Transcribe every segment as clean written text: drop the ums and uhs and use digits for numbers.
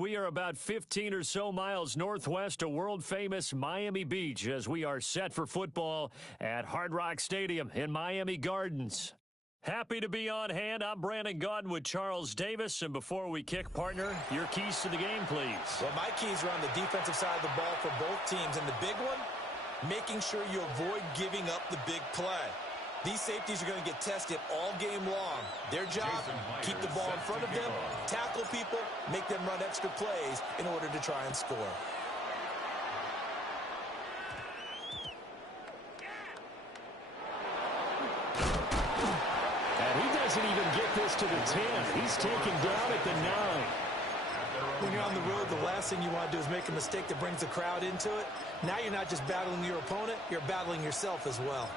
We are about 15 or so miles northwest of world-famous Miami Beach as we are set for football at Hard Rock Stadium in Miami Gardens. Happy to be on hand. I'm Brandon Gaudin with Charles Davis. And before we kick, partner, your keys to the game, please. Well, my keys are on the defensive side of the ball for both teams. And the big one, making sure you avoid giving up the big play. These safeties are going to get tested all game long. Their job, keep the ball in front of them, tackle people, make them run extra plays in order to try and score. And he doesn't even get this to the 10. He's taken down at the 9. When you're on the road, the last thing you want to do is make a mistake that brings the crowd into it. Now you're not just battling your opponent, you're battling yourself as well.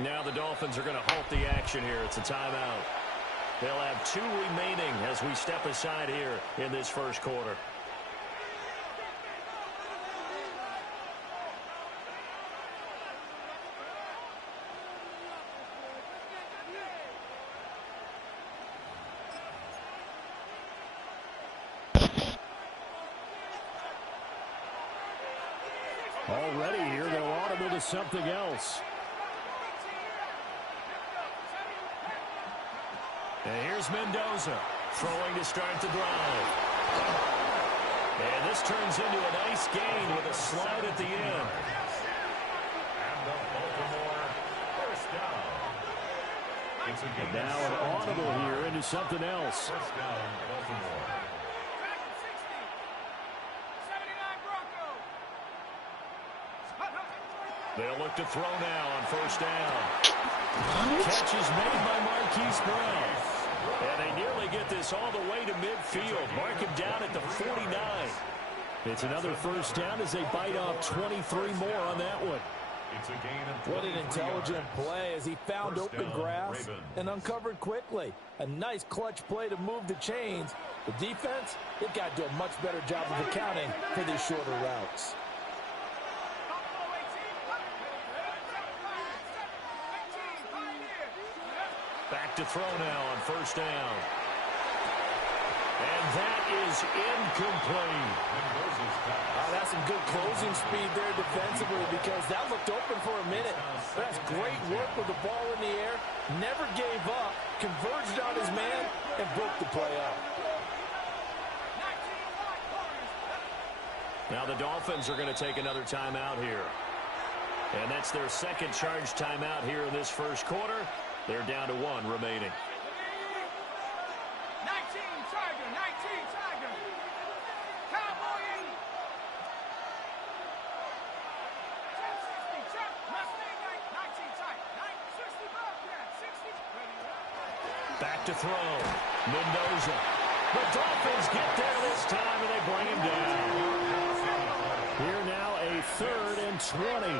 Now the Dolphins are going to halt the action here. It's a timeout. They'll have 2 remaining as we step aside here in this first quarter. Already here, they're audible to something else. And here's Mendoza throwing to start the drive. And this turns into a nice gain with a slide at the end. And the Baltimore first down. It's a and now an audible here into something else. First down, Baltimore. They'll look to throw now on first down. Catch is made by Marquise Brown. And they nearly get this all the way to midfield. Mark him down at the 49. It's another first down as they bite off 23 more on that one. It's a gain of what an intelligent play as he found open grass and uncovered quickly. A nice clutch play to move the chains. The defense, they've got to do a much better job of accounting for these shorter routes. Back to throw now on first down. And that is incomplete. That's some good closing speed there defensively because that looked open for a minute. That's great work with the ball in the air. Never gave up, converged on his man, and broke the play up. Now the Dolphins are going to take another timeout here. And that's their second charge timeout here in this first quarter. They're down to 1 remaining. 19 Tiger, 19 Tiger. Cowboy 80. 1060, Chuck, Mustang 19 Tiger. 60 Bobcat, 60. Back to throw. Mendoza. The Dolphins get there this time and they bring him down. Here now a 3rd and 20.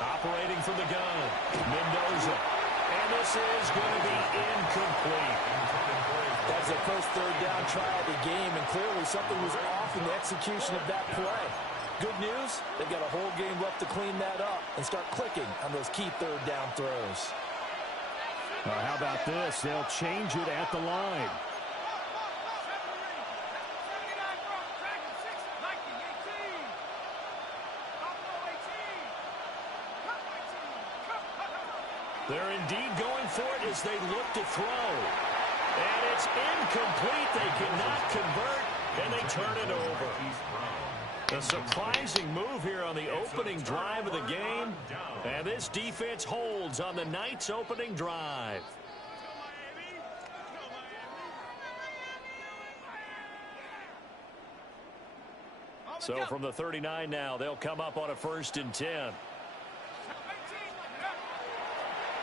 Operating from the gun, Mendoza. And this is going to be incomplete. That's the first 3rd down try of the game, and clearly something was off in the execution of that play. Good news, they've got a whole game left to clean that up and start clicking on those key 3rd down throws. How about this? They'll change it at the line. They're indeed going for it as they look to throw. And it's incomplete. They cannot convert, and they turn it over. A surprising move here on the opening drive of the game. And this defense holds on the night's opening drive. So from the 39 now, they'll come up on a 1st and 10.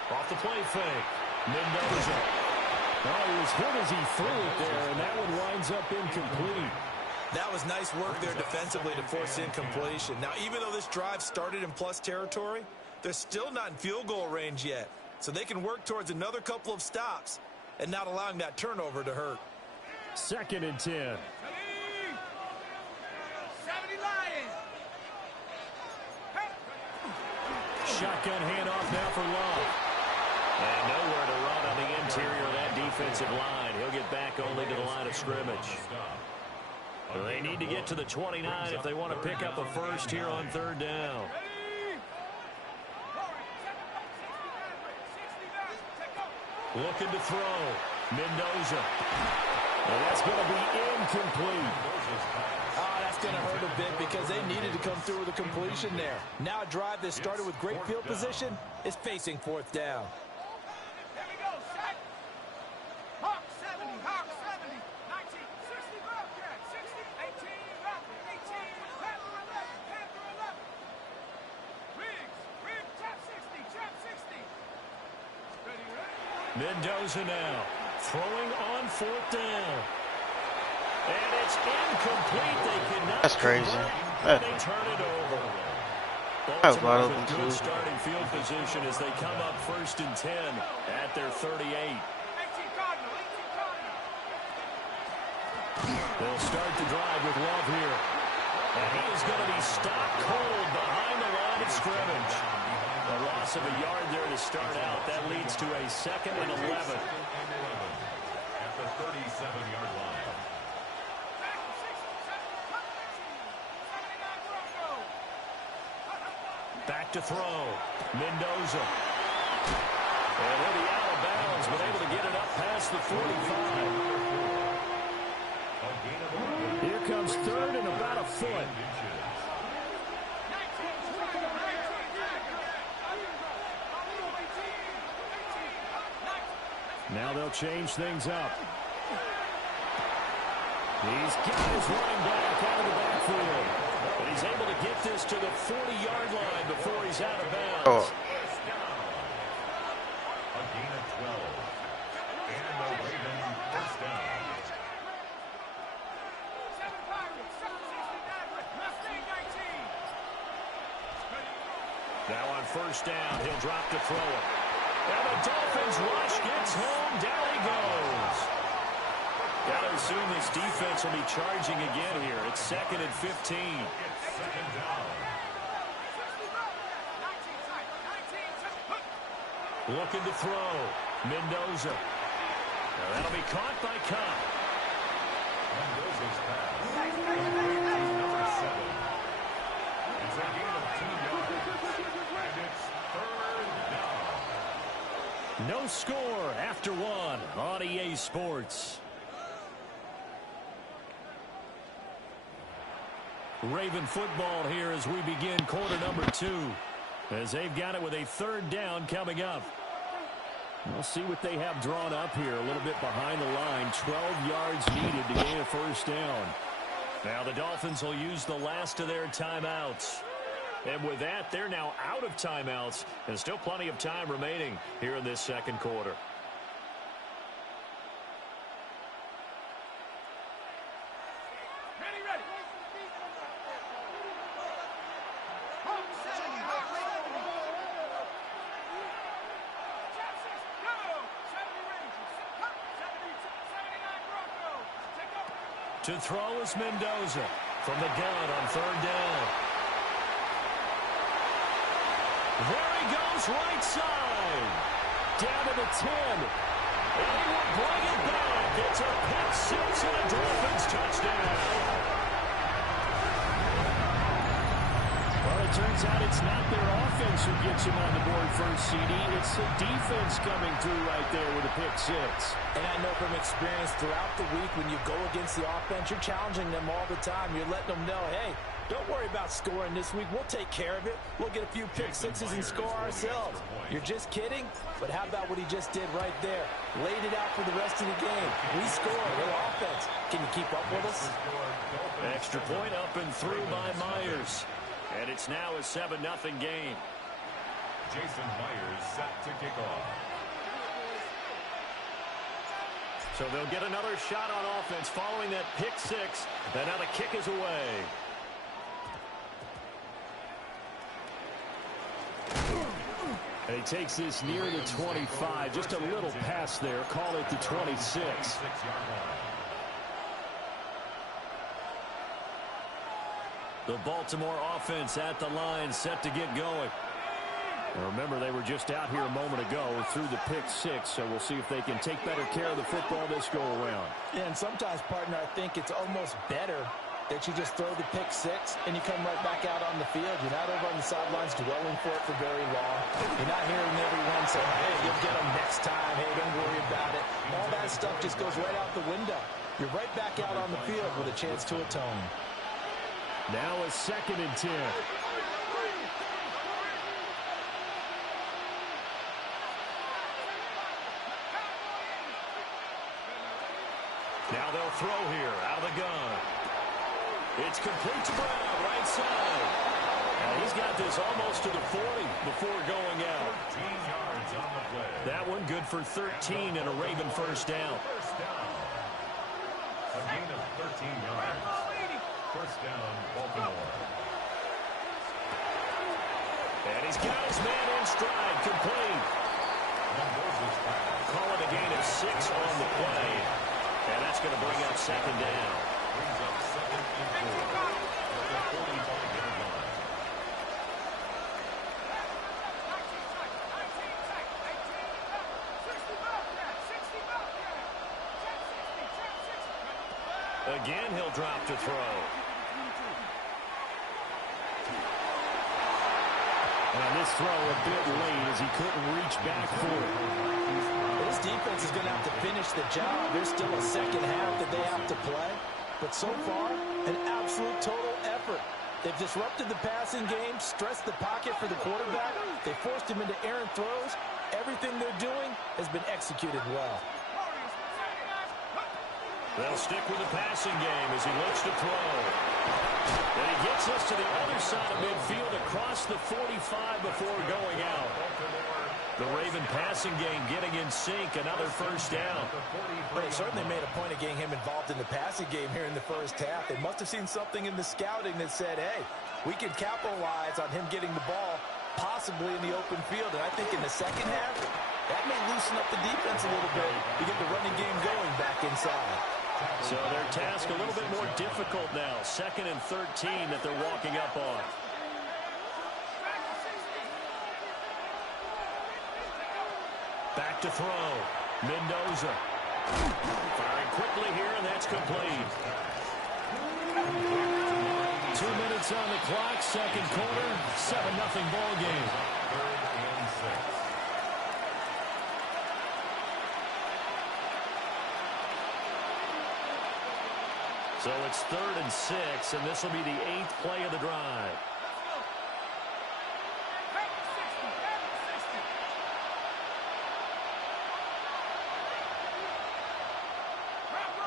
Off the play fake. Mendoza. Oh, he was hit as he threw it there, and that one winds up incomplete. That was nice work there defensively to force incompletion. Now, even though this drive started in plus territory, they're still not in field goal range yet. So they can work towards another couple of stops and not allowing that turnover to hurt. 2nd and 10. 70 Lions. Shotgun handoff now for Love. And nowhere to run on the interior of that defensive line. He'll get back only to the line of scrimmage. They need to get to the 29 if they want to pick up a first here on 3rd down. Looking to throw. Mendoza. And that's going to be incomplete. Oh, that's going to hurt a bit because they needed to come through with a completion there. Now a drive that started with great field position is facing 4th down. Here we go, set. Hawk 70, Hawk 70, 19, 60 Bobcat, 60, 18, Raptor, 18, Panther 11, Panther 11. Riggs, trap 60, trap 60. Ready, ready. Mendoza now throwing on 4th down. And it's incomplete. They cannot. That's crazy. They turn it over. Baltimore with good starting field position as they come up 1st and 10 at their 38. 18 Cardinal, 18 Cardinal. They'll start the drive with Love here. And he is going to be stopped cold behind the line of scrimmage. A loss of a yard there to start out. That leads to a 2nd and 11. At the 37-yard line. Back to throw. Mendoza. And he'll be out of bounds, but able to get it up past the 45. Here comes 3rd and about a foot. Now they'll change things up. He's got his running back out of the backfield. But he's able to get this to the 40-yard line before he's out of bounds. A gain of 12. And the Raven first down. Now on 1st down, he'll drop to throw it. And the Dolphins rush gets home. Down he goes. Gotta assume this defense will be charging again here. It's 2nd and 15. Looking to throw. Mendoza. Now that'll be caught by Cobb. Mendoza's pass. Number 7. It's a gain of 2 yards. And it's 3rd down. No score after 1 on EA Sports. Raven football here as we begin quarter number 2. As they've got it with a 3rd down coming up. We'll see what they have drawn up here. A little bit behind the line. 12 yards needed to gain a 1st down. Now the Dolphins will use the last of their timeouts. And with that, they're now out of timeouts. And still plenty of time remaining here in this 2nd quarter. Ready, ready. To throw is Mendoza from the gun on 3rd down. There he goes, right side. Down to the 10. And he will bring it back. It's a pick 6 and a Dolphins touchdown. Well, it turns out it's not their offense who gets him on the board first, CD. It's the defense coming through right there with a pick 6. And I know from experience throughout the week when you go against the offense, you're challenging them all the time. You're letting them know, hey, don't worry about scoring this week. We'll take care of it. We'll get a few pick 6s and score ourselves. You're just kidding? But how about what he just did right there? Laid it out for the rest of the game. We score. Their offense. Can you keep up with us? Extra point up and through by Myers. And it's now a 7-0 game. Jason Myers set to kick off. So they'll get another shot on offense following that pick six. And now the kick is away. And he takes this near the 25. Just a little pass there. Call it the 26. The Baltimore offense at the line, set to get going. And remember, they were just out here a moment ago through the pick six, so we'll see if they can take better care of the football this go-around. And sometimes, partner, I think it's almost better that you just throw the pick six and you come right back out on the field. You're not over on the sidelines dwelling for it for very long. You're not hearing everyone say, hey, you'll get them next time. Hey, don't worry about it. All that stuff just goes right out the window. You're right back out on the field with a chance to atone. Now a 2nd and 10. Now they'll throw here out of the gun. It's complete to Brown, right side. And he's got this almost to the 40 before going out. 13 yards on the play. That one good for 13 and a Raven first down. First down. A gain of 13 yards. First down, Baltimore. And he's got his man in stride, complete. Call it a gain of 6 on the play. And that's going to bring up 2nd down. Brings up 2nd and 4 at the 45-yard line. Again, he'll drop to throw. And this throw a bit late as he couldn't reach back for it. This defense is going to have to finish the job. There's still a second half that they have to play. But so far, an absolute total effort. They've disrupted the passing game, stressed the pocket for the quarterback. They forced him into errant throws. Everything they're doing has been executed well. They'll stick with the passing game as he looks to throw. And he gets us to the other side of midfield across the 45 before going out. The Raven passing game getting in sync, another first down. Well, they certainly made a point of getting him involved in the passing game here in the first half. They must have seen something in the scouting that said, hey, we can capitalize on him getting the ball possibly in the open field. And I think in the second half, that may loosen up the defense a little bit to get the running game going back inside. So their task a little bit more difficult now. 2nd and 13 that they're walking up on. Back to throw. Mendoza. Firing quickly here, and that's complete. 2 minutes on the clock, second quarter, 7-0 ball game. 3rd and 6. So it's 3rd and 6, and this will be the 8th play of the drive.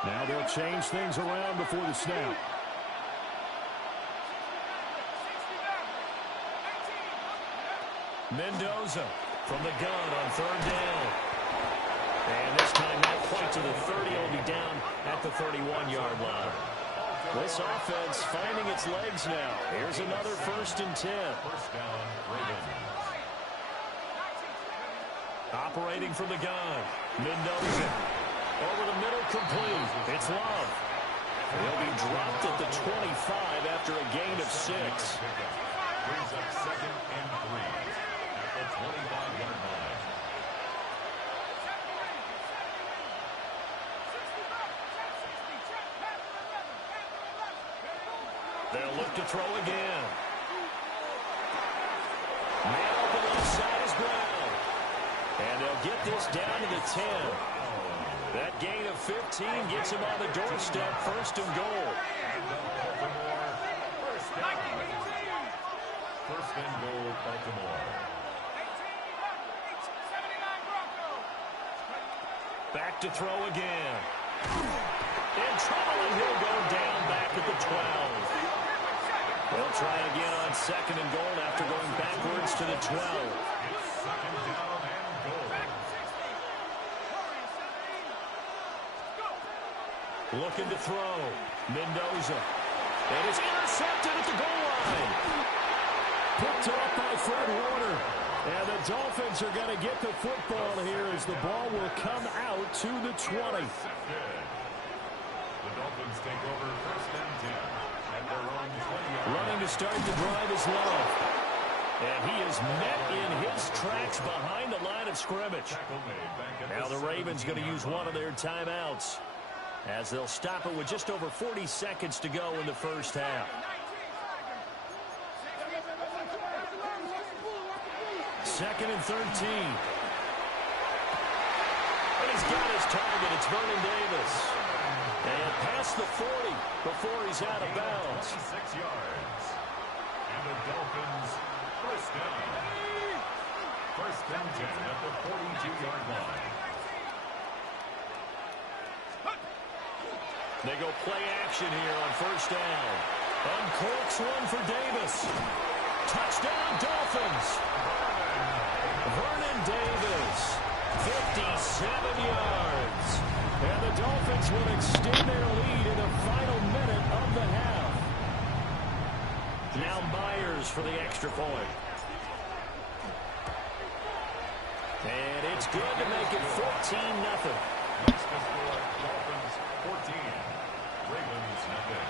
Now they'll change things around before the snap. Mendoza from the gun on 3rd down. And this time not quite to the 30. Will be down at the 31-yard line. This offense finding its legs now. Here's another 1st and 10. First down, Ravens. Operating from the gun. Mendoza. Over the middle, complete. It's Love. He'll be dropped at the 25 after a gain of 6. Brings up 2nd and 3 at the 25-yard line. They'll look to throw again. Man open inside is Brown. And they'll get this down to the 10. That gain of 15 gets him on the doorstep, 1st and goal. Baltimore, first down. 1st and goal, Baltimore. Back to throw again. In trouble, and he'll go down back at the 12. They'll try it again on 2nd and goal after going backwards to the 12. It's 2nd down and goal. Looking to throw. Mendoza. And it's intercepted at the goal line. Picked off by Fred Warner. And the Dolphins are going to get the football here as the ball will come out to the 20. The Dolphins take over first and 10 at their own 20. Running to start the drive is Love. And he is met in his tracks behind the line of scrimmage. Now the Ravens going to use one of their timeouts as they'll stop it with just over 40 seconds to go in the first half. Second and 13. And he's got his target. It's Vernon Davis. And past the 40 before he's out of bounds. 26 yards. And the Dolphins first down. First and 10 at the 42-yard line. They go play action here on first down. Uncorks one for Davis. Touchdown, Dolphins. Vernon Davis, 57 yards. And the Dolphins will extend their lead in the final minute of the half. Now Myers for the extra point. And it's good to make it 14-0. Next to score, Dolphins 14. Ravens nothing.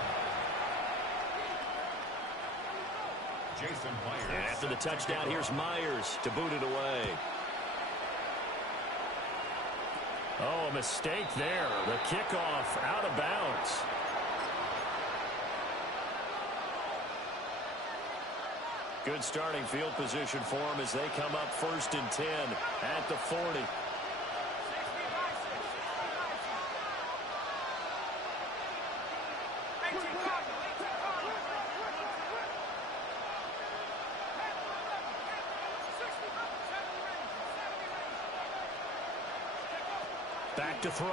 Jason Myers. And after the touchdown, here's Myers to boot it away. Oh, a mistake there. The kickoff out of bounds. Good starting field position for them as they come up first and 10 at the 40. Back to throw.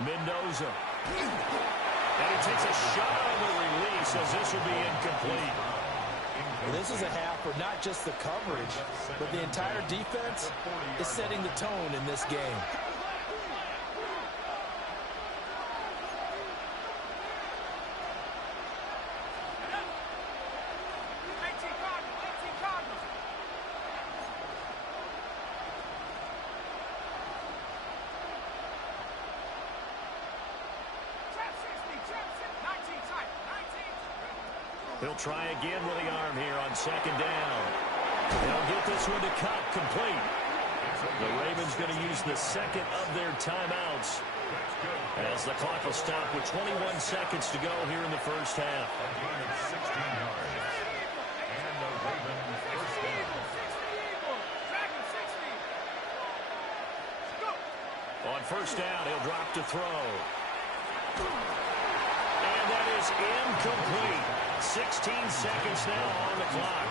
Mendoza. And he takes a shot on the release as this will be incomplete. Well, this is a half where not just the coverage, but the entire defense is setting the tone in this game. He'll try again with the arm here on second down. They'll get this one to cut complete. The Ravens going to use the second of their timeouts as the clock will stop with 21 seconds to go here in the first half. A gain of 16 yards. And the Ravens first down. On first down, he'll drop to throw. And that is incomplete. 16 seconds now on the clock.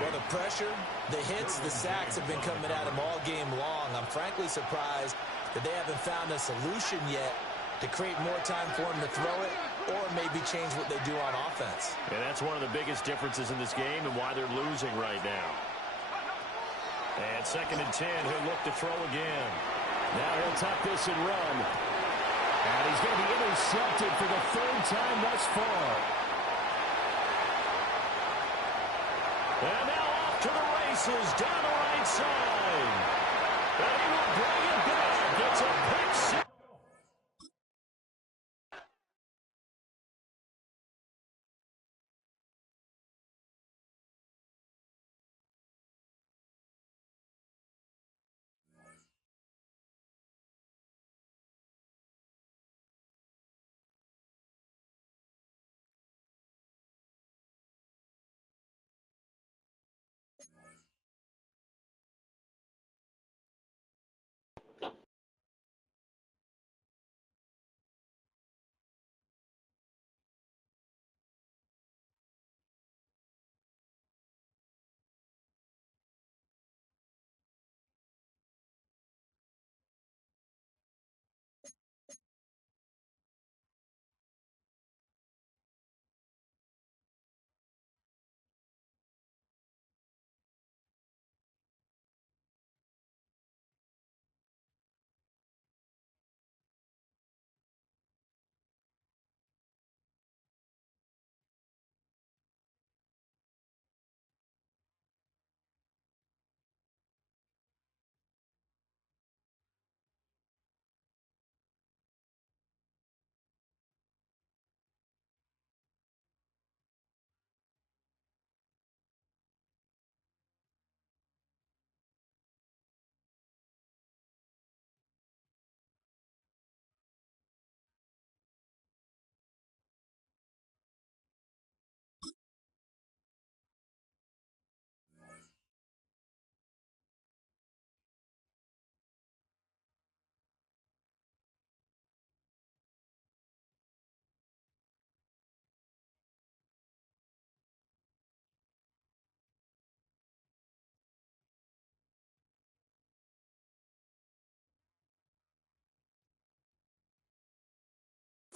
Well, the pressure, the hits, the sacks have been coming at him all game long. I'm frankly surprised that they haven't found a solution yet to create more time for him to throw it or maybe change what they do on offense. And that's one of the biggest differences in this game and why they're losing right now. And second and 10, he'll look to throw again. Now he'll tuck this and run. And he's going to be intercepted for the third time thus far. And now off to the races down the right side. And he will bring it back. It's a pick six.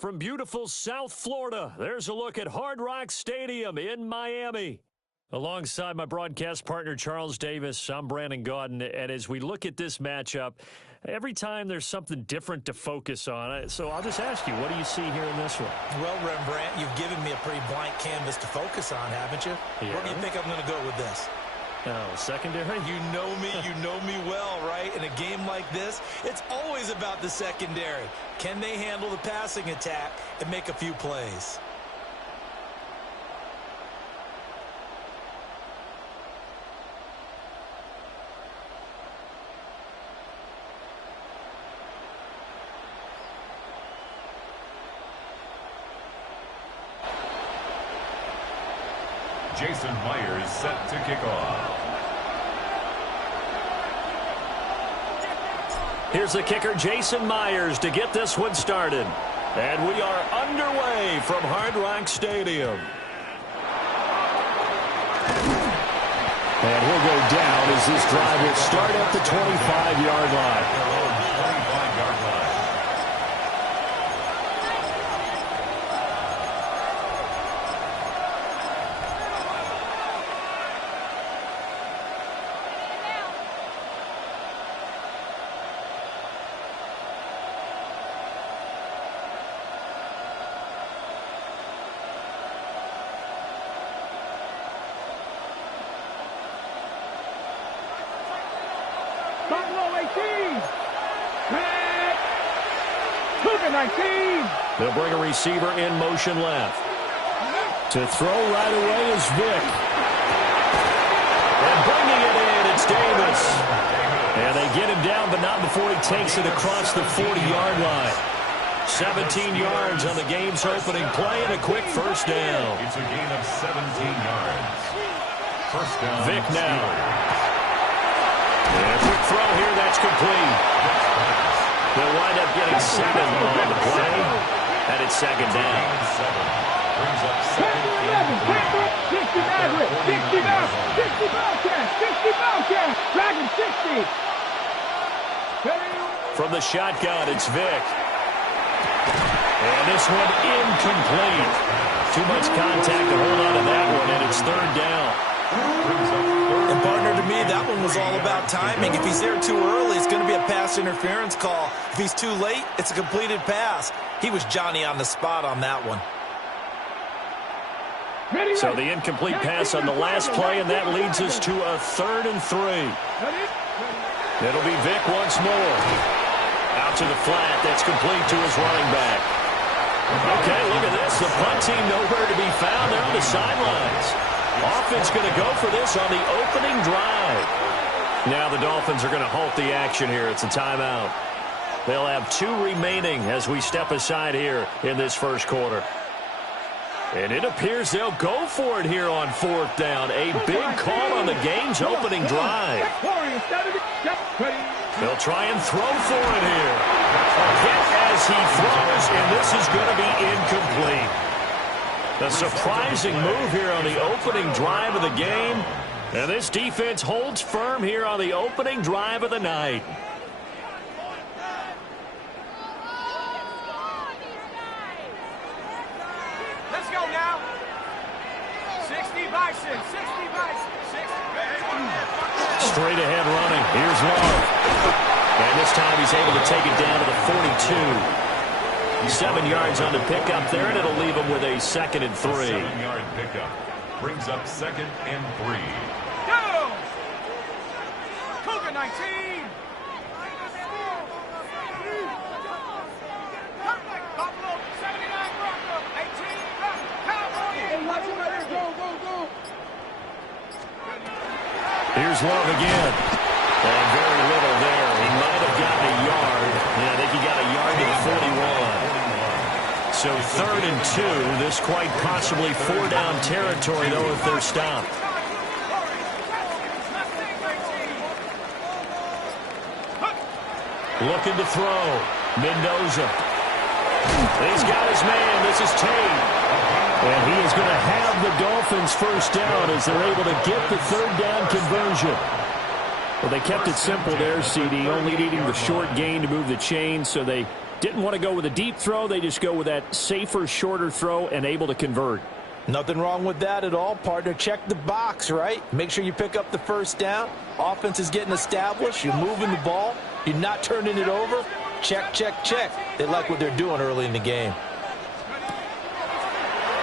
From beautiful South Florida, there's a look at Hard Rock Stadium in Miami. Alongside my broadcast partner, Charles Davis, I'm Brandon Gaudin, and as we look at this matchup, every time there's something different to focus on. So I'll just ask you, what do you see here in this one? Well, Rembrandt, you've given me a pretty blank canvas to focus on, haven't you? Yeah. Where do you think I'm going to go with this? Oh, secondary? You know me well, right? In a game like this, it's always about the secondary. Can they handle the passing attack and make a few plays? Jason Myers set to kick off. Here's the kicker, Jason Myers, to get this one started. And we are underway from Hard Rock Stadium. And he'll go down as this drive will start at the 25-yard line. 25-yard line. Buffalo 18. Red. Cougar 19. They'll bring a receiver in motion left. To throw right away is Vick. And bringing it in, it's Davis. And they get him down, but not before he takes it across the 40-yard line. 17 yards on the game's opening play and a quick first down. It's a gain of 17 yards. First down. Vick now. And a quick throw here, that's complete. They'll wind up getting 7 on the play, and it's second down. Brings up second and 60 Maverick. 60 Maverick. 60 Bobcats. 60 Bobcats. Dragon 60. From the shotgun, it's Vick. And this one incomplete. Too much contact to hold on to that one, and it's third down. And partner, to me, that one was all about timing. If he's there too early, it's going to be a pass interference call. If he's too late, it's a completed pass. He was Johnny on the spot on that one. So the incomplete pass on the last play, and that leads us to a 3rd and 3. It'll be Vick once more. Out to the flat. That's complete to his running back. Okay, look at this. The punt team nowhere to be found. They're on the sidelines. Offense going to go for this on the opening drive. Now the Dolphins are going to halt the action here. It's a timeout. They'll have 2 remaining as we step aside here in this first quarter. And it appears they'll go for it here on 4th down. A big call on the game's opening drive. They'll try and throw for it here. A hit as he throws, and this is going to be incomplete. A surprising move here on the opening drive of the game. And this defense holds firm here on the opening drive of the night. Let's go now. 60 Bison. 60 Bison. 60. Straight ahead running. Here's Love. And this time he's able to take it down to the 42. 7 yards on the pickup there, and it'll leave him with a 2nd and 3. 7-yard pickup. Brings up 2nd and 3. Go! Cougar 19. Buffalo 79 Bronco. 18 Cowboys. Here's Love again. And very little there. He might have gotten a yard. Yeah, I think he got a yard to the 41. So 3rd and 2. This quite possibly 4-down territory, though, if they're stopped. Looking to throw. Mendoza. He's got his man. This is Tate. And he is going to have the Dolphins first down as they're able to get the 3rd down conversion. Well, they kept it simple there, CD, only needing the short gain to move the chain, so they Didn't want to go with a deep throw. They just go with that safer, shorter throw and able to convert. Nothing wrong with that at all, partner. Check the box, right? Make sure you pick up the first down. Offense is getting established. You're moving the ball. You're not turning it over. Check, check, check. They like what they're doing early in the game.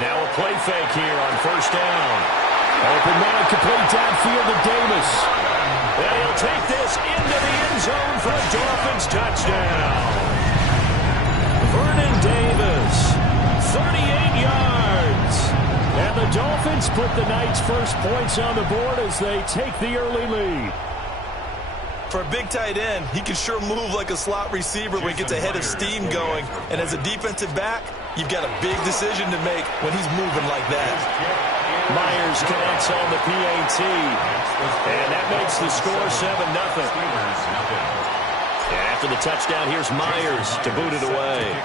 Now a play fake here on first down. Open man complete downfield to Davis. And he'll take this into the end zone for a Dolphins touchdown. Vernon Davis, 38 yards. And the Dolphins put the night's first points on the board as they take the early lead. For a big tight end, he can sure move like a slot receiver when he gets a head of steam going. And as a defensive back, you've got a big decision to make when he's moving like that. Myers connects on the PAT. And that makes the score 7-0. And after the touchdown, here's Myers to boot it away.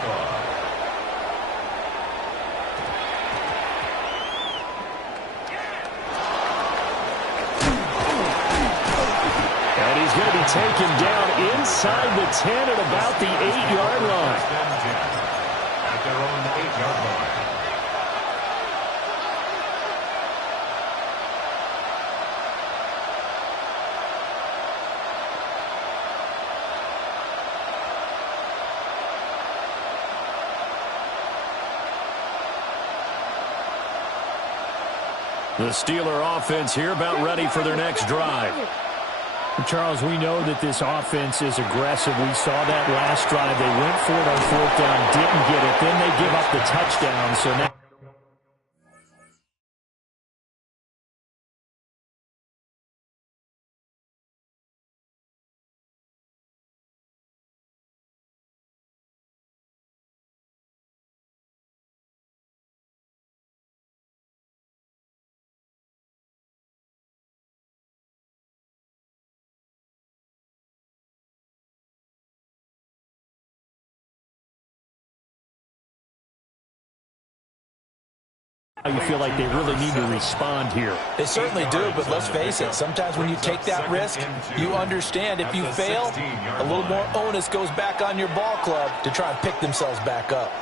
And he's going to be taken down inside the 10 at about the 8-yard line. At their own 8-yard line. The Steeler offense here about ready for their next drive. Charles, we know that this offense is aggressive. We saw that last drive. They went for it on fourth down, didn't get it. Then they give up the touchdown. So now you feel like they really need to respond here. They certainly do, but let's face it, sometimes when you take that risk, you understand if you fail, a little more onus goes back on your ball club to try and pick themselves back up.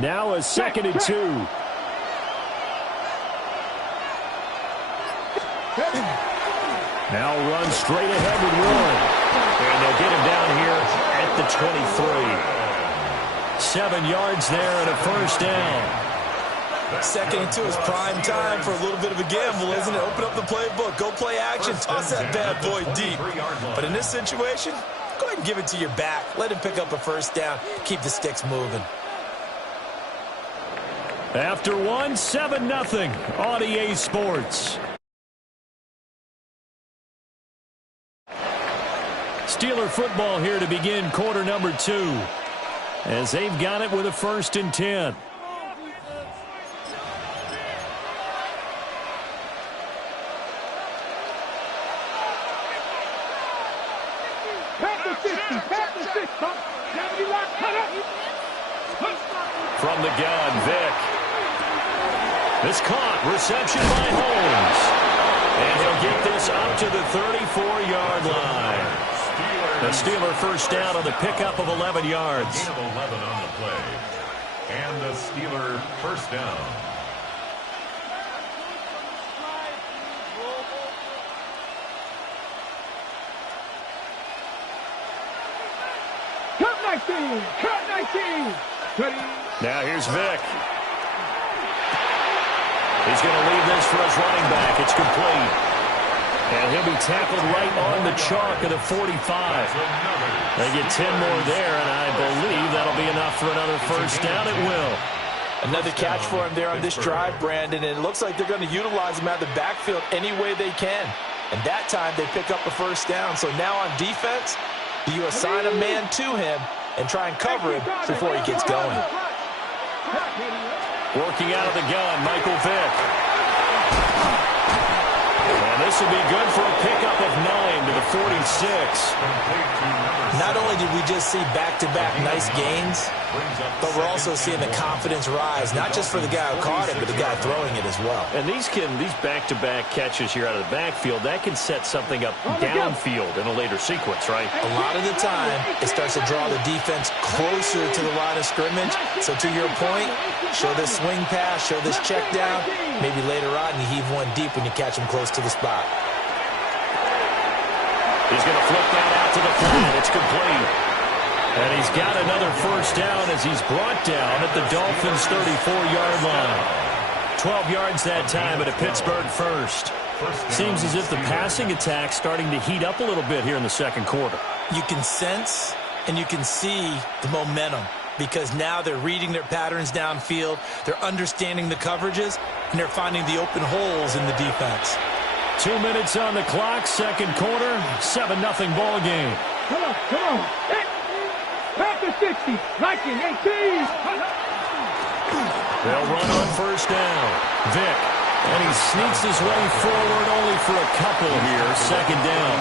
Now a 2nd and 2. Now run straight ahead with Warren. And they'll get him down here at the 23. 7 yards there and a first down. 2nd and 2 is prime time for a little bit of a gamble, isn't it? Open up the playbook, go play action, toss that bad boy deep. But in this situation, go ahead and give it to your back. Let him pick up a first down, keep the sticks moving. After 7-0 on EA Sports. Steeler football here to begin quarter number 2. As they've got it with a 1st and 10. From the gun, Vick. It's caught. Reception by Holmes. And he'll get this up to the 34-yard line. The Steeler first down on the pickup of 11 yards. Gain of 11 on the play. And the Steeler first down. Cut 19! Cut 19! Now here's Vick. He's going to leave this for his running back. It's complete. And he'll be tackled right on the chalk of the 45. They get 10 more there, and I believe that'll be enough for another first down. It will. Another catch for him there on this drive, Brandon, and it looks like they're going to utilize him out of the backfield any way they can. And that time they pick up a first down. So now on defense, do you assign a man to him and try and cover him before he gets going? Working out of the gun, Michael Vick. And this this will be good for a pickup of 9 to the 46. Not only did we just see back-to-back nice gains, but we're also seeing the confidence rise, not just for the guy who caught it, but the guy throwing it as well. And these back-to-back catches here out of the backfield, that can set something up downfield in a later sequence, right? A lot of the time, it starts to draw the defense closer to the line of scrimmage. So to your point, show this swing pass, show this check down. Maybe later on you heave one deep when you catch him close to the spot. He's going to flip that out to the flat. It's complete. And he's got another first down as he's brought down at the Dolphins' 34-yard line. 12 yards that time at a Pittsburgh first. Seems as if the passing attack's starting to heat up a little bit here in the second quarter. You can sense and you can see the momentum because now they're reading their patterns downfield, they're understanding the coverages, and they're finding the open holes in the defense. 2 minutes on the clock, second quarter, 7-0 ball game. Come on. Back to 60, 19, 18. They'll run on first down. Vick, and he sneaks his way forward only for a couple here, second down.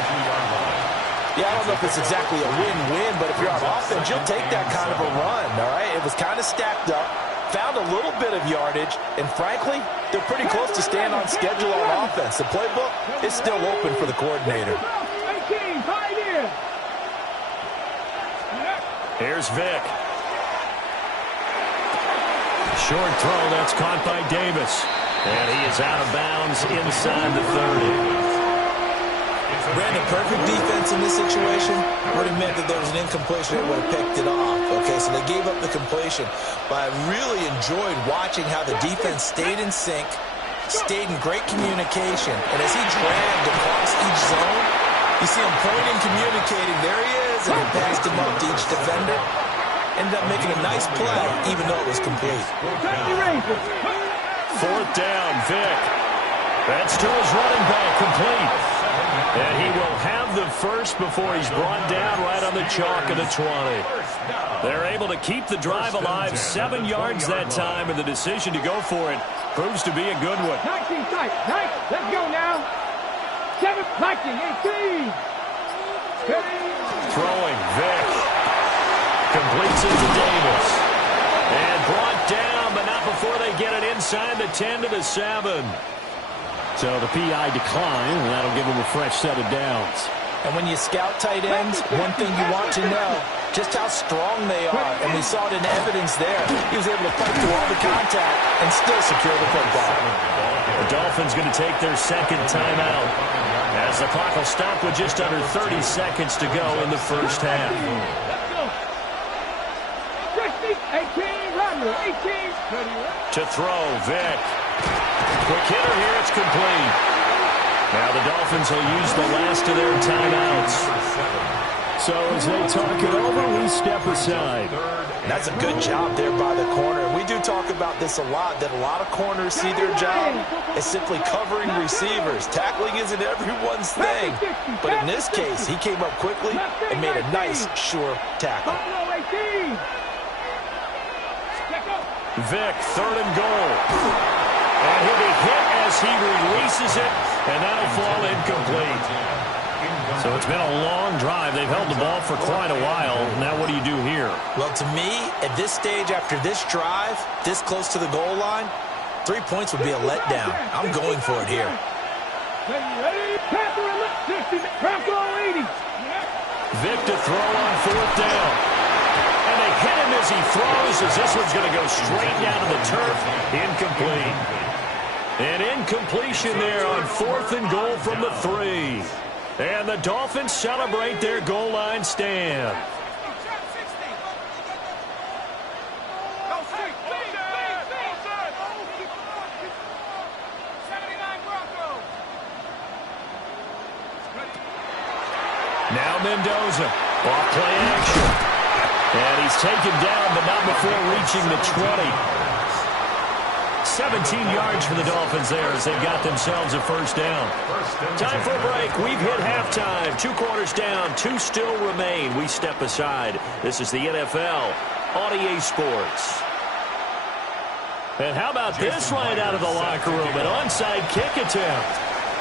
Yeah, I don't know if it's exactly a win-win, but if you're on offense, you'll take that kind of a run, all right? It was kind of stacked up, found a little bit of yardage, and frankly, they're pretty close to staying on schedule on offense. The playbook is still open for the coordinator. 18, pioneer. Here's Vick. Short throw, that's caught by Davis. And he is out of bounds inside the 30. Brandon, perfect defense in this situation would have meant that there was an incompletion that would have picked it off. Okay, so they gave up the completion. But I really enjoyed watching how the defense stayed in sync, stayed in great communication. And as he dragged across each zone, you see him pointing, communicating. There he is, and he passed him up to each defender. Ended up making a nice play, even though it was complete. Fourth down, Vick. That's to his running back, complete. And he will have the first before he's brought down right on the chalk of the 20. They're able to keep the drive alive, 7 yards that time, and the decision to go for it proves to be a good one. 19 tight, nice, let's go now. 7, 19, 18. Throwing, Vick. Completes it to Davis. And brought down, but not before they get it inside the 10 to the 7. So the PI decline, and that'll give him a fresh set of downs. And when you scout tight ends, one thing you want to know, just how strong they are. And we saw it in evidence there. He was able to fight through all the contact and still secure the football. The Dolphins going to take their second timeout as the clock will stop with just under 30 seconds to go in the first half. 18, Romero, 18. To throw, Vick. Quick hitter here, it's complete. Now the Dolphins will use the last of their timeouts. So as they talk it over, we step aside. That's a good job there by the corner. And we do talk about this a lot, that a lot of corners see their job as simply covering receivers. Tackling isn't everyone's thing. But in this case, he came up quickly and made a nice, sure tackle. Vick, third and goal. And he'll be hit as he releases it, and that'll fall incomplete. So it's been a long drive. They've held the ball for quite a while. Now what do you do here? Well, to me, at this stage, after this drive, this close to the goal line, 3 points would be a letdown. I'm going for it here. Vick to throw on fourth down. And they hit him as he throws, as this one's going to go straight down to the turf. Incomplete. An incompletion there on fourth and goal from the 3. And the Dolphins celebrate their goal line stand. Now Mendoza, off play action. And he's taken down, but not before reaching the 20. 17 yards for the Dolphins there as they've got themselves a first down. Time for a break. We've hit halftime. 2 quarters down. 2 still remain. We step aside. This is the NFL on EA Sports. And how about this right out of the locker room? An onside kick attempt.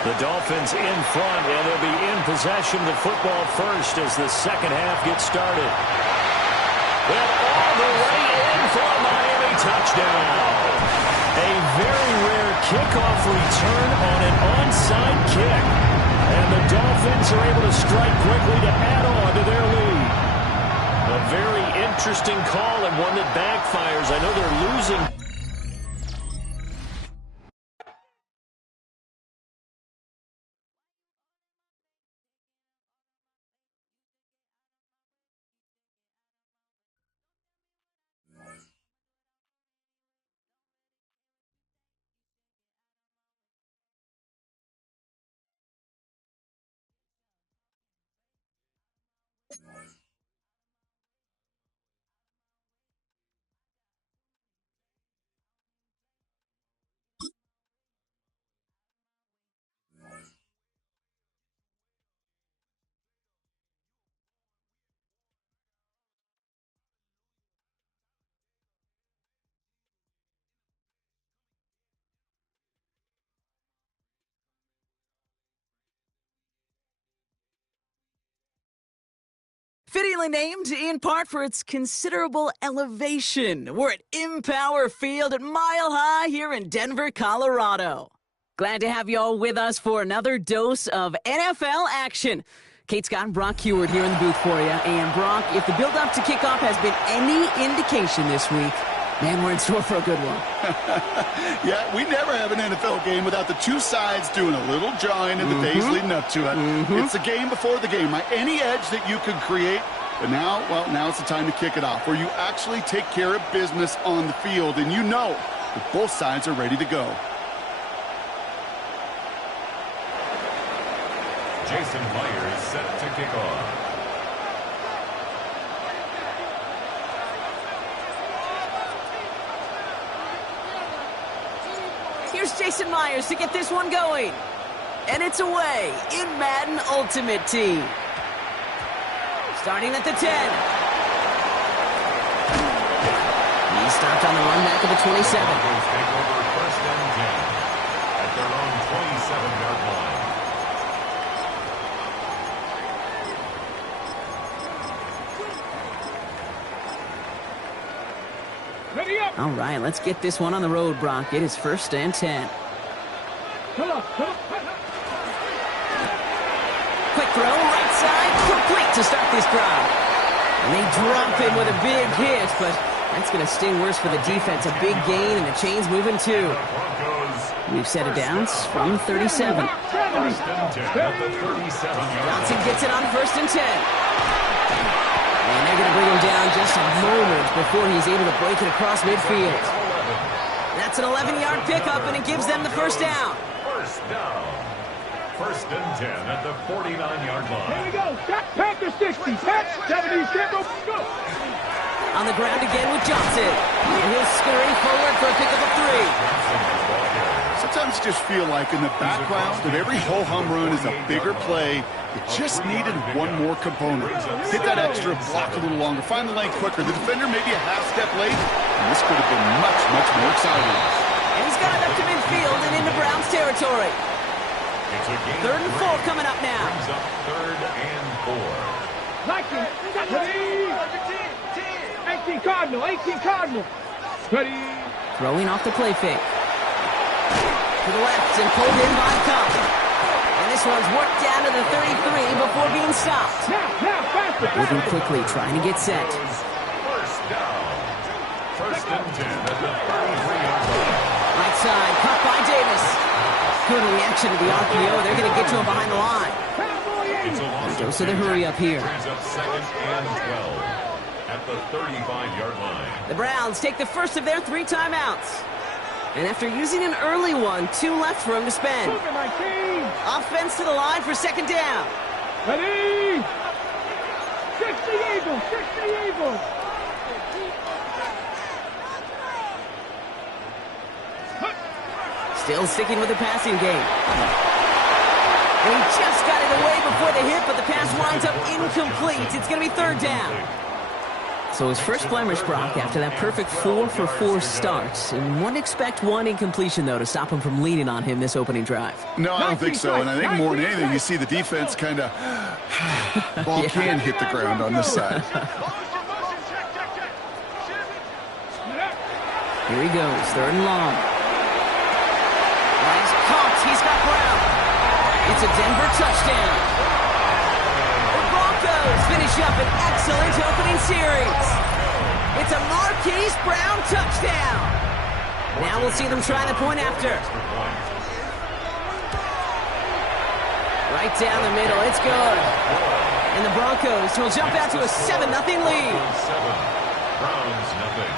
The Dolphins in front, and they'll be in possession of the football first as the second half gets started. And all the way in for a Miami touchdown. A very rare kickoff return on an onside kick. And the Dolphins are able to strike quickly to add on to their lead. A very interesting call and one that backfires. I know they're losing. Fittingly named in part for its considerable elevation. We're at Empower Field at Mile High here in Denver, Colorado. Glad to have you all with us for another dose of NFL action. Kate Scott and Brock Heward here in the booth for you. And Brock, if the build-up to kickoff has been any indication this week, man, we're in store for a good one. Yeah, we never have an NFL game without the two sides doing a little jawing in the days leading up to it. It's the game before the game. Any edge that you could create, but now, well, now it's the time to kick it off, where you actually take care of business on the field, and you know that both sides are ready to go. Jason Myers set to kick off. Here's Jason Myers to get this one going. And it's away in Madden Ultimate Team. Starting at the 10. He stopped on the run back of the 27. Take over first and 10 at their own 27-yard line. Ready up. All right, let's get this one on the road, Brock. It is first and 10. Come on. Quick throw, right side, complete to start this drive. And they drop him with a big hit, but that's going to sting worse for the defense. A big gain, and the chain's moving too. We've set it down from 37. First and 10 at the 37-yard Johnson gets it on first and 10. And they're going to bring him down just a moment before he's able to break it across midfield. That's an 11-yard pickup, and it gives them the first down. First down. First and 10 at the 49-yard Here line. we go. Packer 60. Pat 70. Go. On the ground again with Johnson. And he'll scurry forward for a pickup of 3. Sometimes you just feel like in the background that every ho-hum run is a bigger play. It just needed one more component. Hit that extra block a little longer. Find the lane quicker. The defender maybe a half step late. And this could have been much, much more exciting. And he's got it up to midfield and into Browns territory. It's a gain Third and 4 coming up now. brings up third and 4. Like it. Ready. 18 Cardinal. Ready. Throwing off the play fake. To the left and pulled in by Cup. And this one's worked down to the 33 before being stopped. Now, faster. Moving quickly, trying to get set. First down. First and 10 at the 33-yard line. Right side, cut by Davis. Good reaction to the RPO. They're going to get to him behind the line. It's a loss of Goes to the hurry up here. brings up second and 12 at the 35-yard line. The Browns take the first of their 3 timeouts. And after using an early one, 2 left for him to spend. Look at my team. Offense to the line for second down. Ready. 60 Eagles. Still sticking with the passing game. And he just got it away before the hit, but the pass winds up incomplete. It's going to be third down. So his first blemish, Brock, after that perfect 4-for-4 start. And wouldn't expect one incompletion, though, to stop him from leaning on him this opening drive. No, I don't think so. And I think more than anything, you see the defense kind of ball can hit the ground on this side. Here he goes, 3rd and long. He's caught. He's got Brown. It's a Denver touchdown. The Broncos finish up an excellent opening series. It's a Marquise Brown touchdown. Now we'll see them try the point after. Right down the middle. It's good. And the Broncos will jump out to a 7-0 lead. Browns nothing.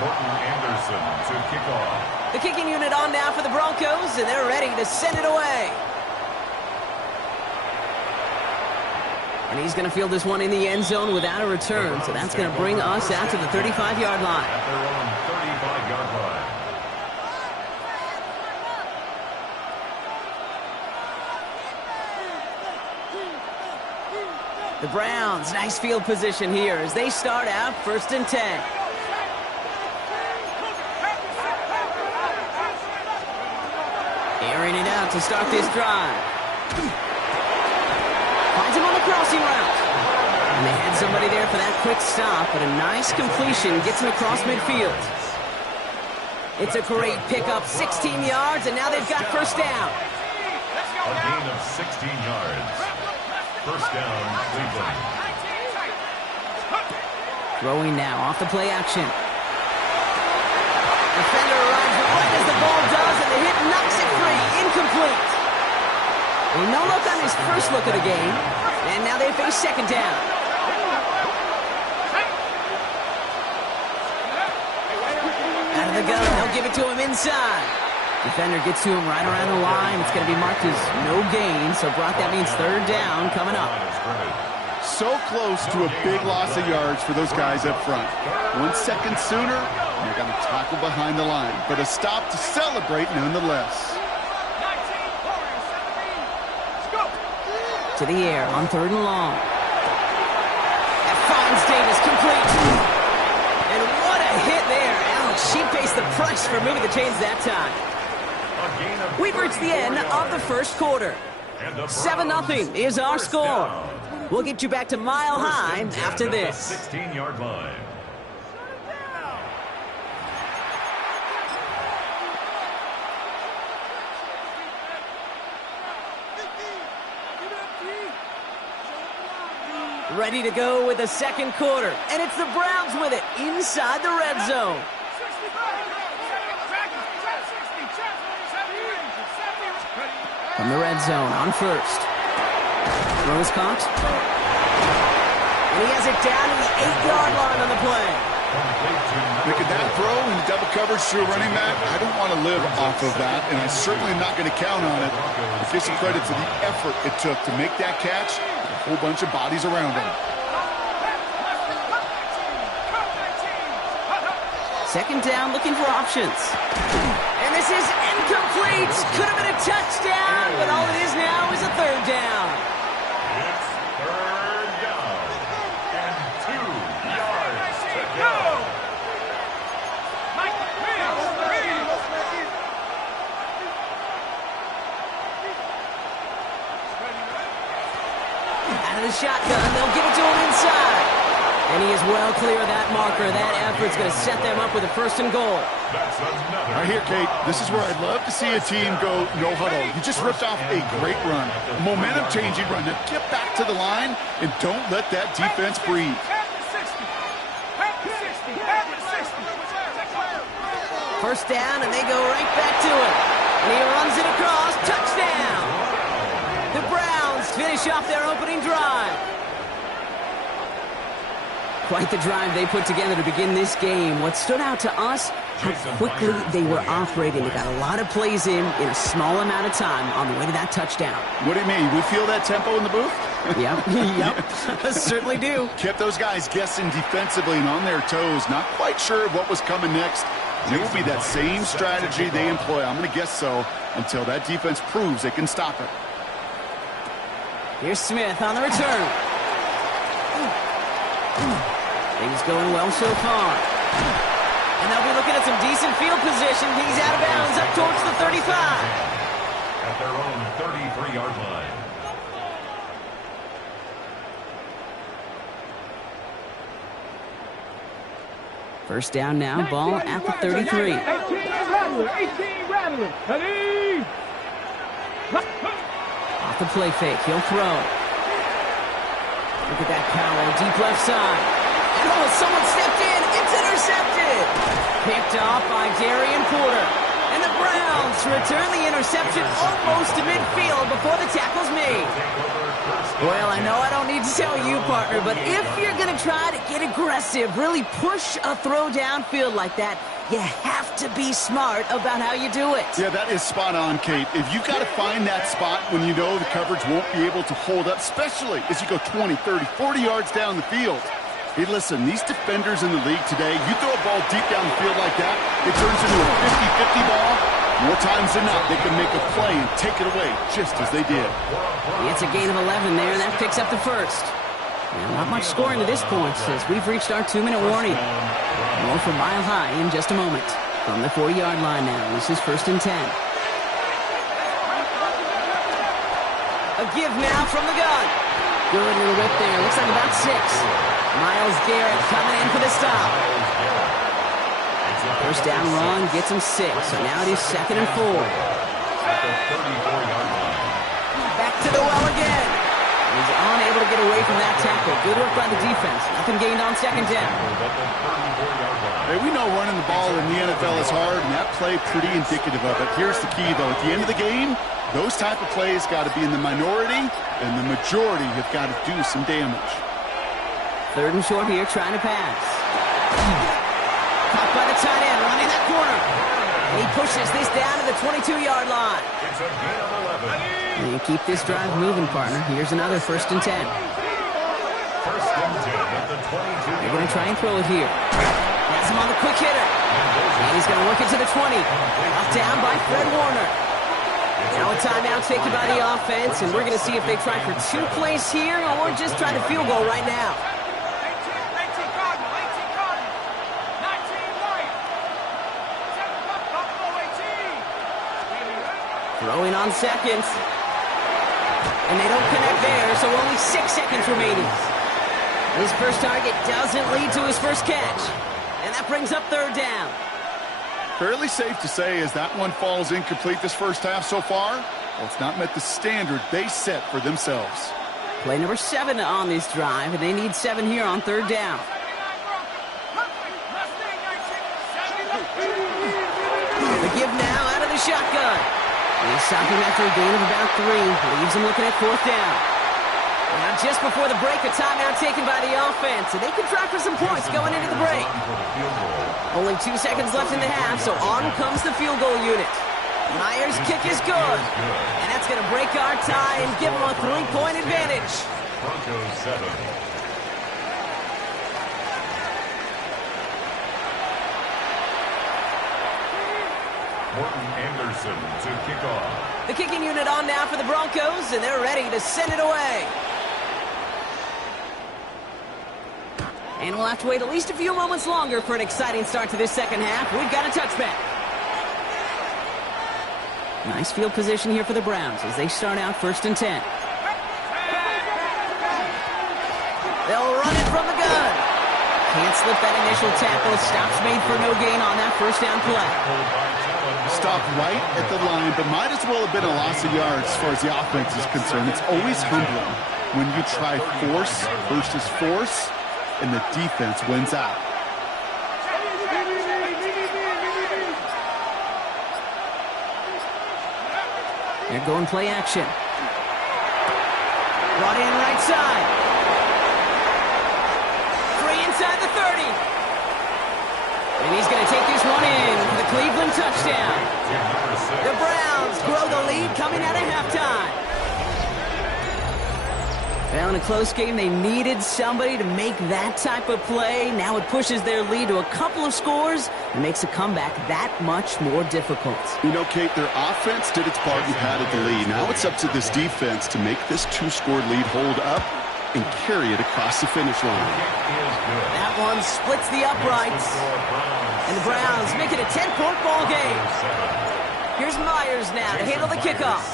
Morton Anderson to kick off. The kicking unit on now for the Broncos, and they're ready to send it away. And he's going to field this one in the end zone without a return, so that's going to bring us out to the 35-yard line. At their own 35-yard line. The Browns, nice field position here as they start out 1st and 10. Airing it out to start this drive. Finds him on the crossing route. And they had somebody there for that quick stop, but a nice completion gets him across midfield. It's a great pickup, 16 yards, and now they've got 1st down. A gain of 16 yards. 1st down, Cleveland. Throwing now off the play action. Defender arrives right as the ball does, and the hit knocks it free. Incomplete. Well, no look on his first look of the game, and now they face 2nd down. Out of the gun, they'll give it to him inside. Defender gets to him right around the line. It's going to be marked as no gain, so Brock, that means 3rd down coming up. So close to a big loss of yards for those guys up front. 1 second sooner, they're going to tackle behind the line. But a stop to celebrate nonetheless. To the air on 3rd and long. That finds Davis complete. And what a hit there. Ouch, she pays the price for moving the chains that time. We've reached the end of the 1st quarter. 7-0 is our score. We'll get you back to Mile High after this. 16-yard line. Ready to go with the 2nd quarter. And it's the Browns with it inside the red zone. From the red zone on 1st. Throw is caught. And he has it down to the 8-yard line on the play. Making that throw into double coverage to a running back, I don't want to live off of that, and I'm certainly not going to count on it. But give some credit to the effort it took to make that catch with a whole bunch of bodies around him. 2nd down, looking for options. And this is incomplete. Could have been a touchdown, but all it is now is a 3rd down. It's 3rd down and 2 yards to go. Out of the shotgun, they'll give it to him inside. And he is well clear of that marker. That effort's going to set them up with a 1st and goal. That's another. Right here, Kate, this is where I'd love to see a team go no huddle. You just ripped off a great run, a momentum-changing run. Now get back to the line and don't let that defense breathe. 1st down, and they go right back to it. And he runs it across. Touchdown! The Browns finish off their opening drive. Quite the drive they put together to begin this game. What stood out to us, how quickly they were operating. They got a lot of plays in a small amount of time on the way to that touchdown. What do you mean? We feel that tempo in the booth? Yep. Certainly do. Kept those guys guessing defensively and on their toes, not quite sure what was coming next. And it will be that same strategy they employ, I'm going to guess so, until that defense proves they can stop it. Here's Smith on the return. Things going well so far. And they'll be looking at some decent field position. He's out of bounds up towards the 35. At their own 33-yard line. First down now, ball at the 33. 18 Rattler. Ready? Off the play fake, he'll throw. Look at that power, deep left side. And oh, someone stepped in, it's intercepted! Picked off by Darian Porter. And the Browns return the interception almost to midfield before the tackle's made. Well, I know I don't need to tell you, partner, but if you're going to try to get aggressive, really push a throw downfield like that, you have to be smart about how you do it. Yeah, that is spot on, Kate. If you've got to find that spot when you know the coverage won't be able to hold up, especially as you go 20, 30, 40 yards down the field. Hey, listen, these defenders in the league today, you throw a ball deep down the field like that, it turns into a 50-50 ball. More times than not, they can make a play and take it away just as they did. It's a gain of 11 there, and that picks up the first. Now, not much scoring to this point as we've reached our 2-minute warning. More from Mile High in just a moment. From the 40-yard line now, this is 1st and 10. A give now from the gun. Good little whip there. Looks like about 6. Myles Garrett coming in for the stop. First down run gets him 6. So now it is 2nd and 4. Back to the well again. He's unable to get away from that tackle. Good work by the defense. Nothing gained on 2nd down. Hey, we know running the ball in the NFL is hard, and that play pretty indicative of it. Here's the key, though. At the end of the game, those type of plays got to be in the minority, and the majority have got to do some damage. 3rd and short here, trying to pass. Caught by the tight end, running that corner. And he pushes this down to the 22-yard line. It's a gain of 11. And keep this drive moving, partner. Here's another 1st and 10. 1st and 10 at the 22. They're going to try and throw it here. Has him on the quick hitter. And he's going to work it to the 20. Up down by Fred Warner. Now a timeout taken by the offense, and we're going to see if they try for 2 plays here or just try to field goal right now. 18 Cardinal. 18 Cardinal. 19 White. 7 Buffalo 18. Throwing on 2nd. And they don't connect there, so only 6 seconds remaining. His first target doesn't lead to his first catch. And that brings up 3rd down. Fairly safe to say as that one falls incomplete this first half so far, well, it's not met the standard they set for themselves. Play number 7 on this drive, and they need 7 here on 3rd down. The give now out of the shotgun. They stop him after a gain of about 3. Leaves him looking at 4th down. Now just before the break, a timeout taken by the offense, and they can try for some points going into the break. Only 2 seconds left in the half, so on comes the field goal unit. Myers' kick is good, and that's going to break our tie and give them a 3-point advantage. Broncos 7. Morton Anderson to kick off. The kicking unit on now for the Broncos, and they're ready to send it away. And we'll have to wait at least a few moments longer for an exciting start to this second half. We've got a touchback. Nice field position here for the Browns as they start out 1st and 10. They'll run it from the gun. Can't slip that initial tackle. Stops made for no gain on that first down play. Stopped right at the line, but might as well have been a loss of yards as far as the offense is concerned. It's always humbling when you try force versus force, and the defense wins out. They're going play action. Brought in right side. Free inside the 30. And he's going to take this one in for the Cleveland touchdown. The Browns grow the lead coming out of halftime. Well, in a close game, they needed somebody to make that type of play. Now it pushes their lead to a couple of scores and makes a comeback that much more difficult. You know, Kate, their offense did its part and padded the lead. Now it's up to this defense to make this 2-score lead hold up and carry it across the finish line. That one splits the uprights. And the Browns make it a 10-point ball game. Here's Myers now to handle the kickoff.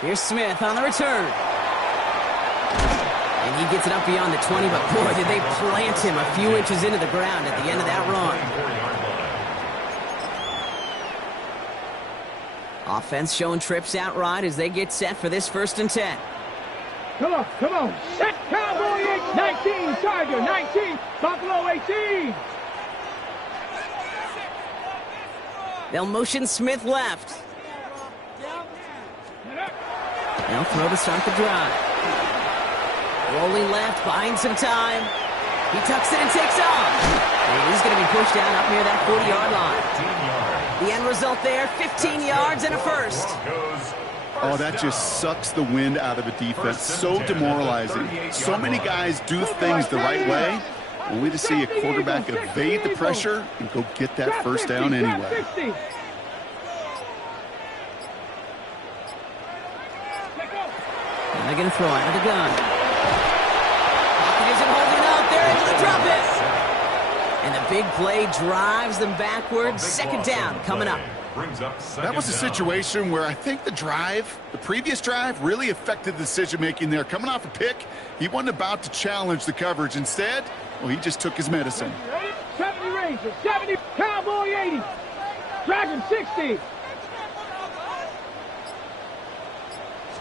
Here's Smith on the return. And he gets it up beyond the 20, but boy, did they plant him a few inches into the ground at the end of that run. Offense showing trips outright as they get set for this 1st and 10. Come on, come on. Set Cowboy 19, Tiger 19, Buffalo 18. They'll motion Smith left. They'll throw to start the drive. Rolling left, buying some time. He tucks it and takes off. And he's going to be pushed down up near that 40-yard line. The end result there, 15 yards and a first. Oh, that just sucks the wind out of a defense. So demoralizing. So many guys do things the right way, only to see a quarterback evade the pressure and go get that first down anyway. They're going to throw out of the gun. Pocket isn't holding up. They're able to drop it. And the big play drives them backwards. 2nd down coming up. That was a situation where I think the previous drive, really affected the decision-making there. Coming off a pick, he wasn't about to challenge the coverage. Instead, well, he just took his medicine. 70 Rangers, 70, Cowboy 80, Dragon 60.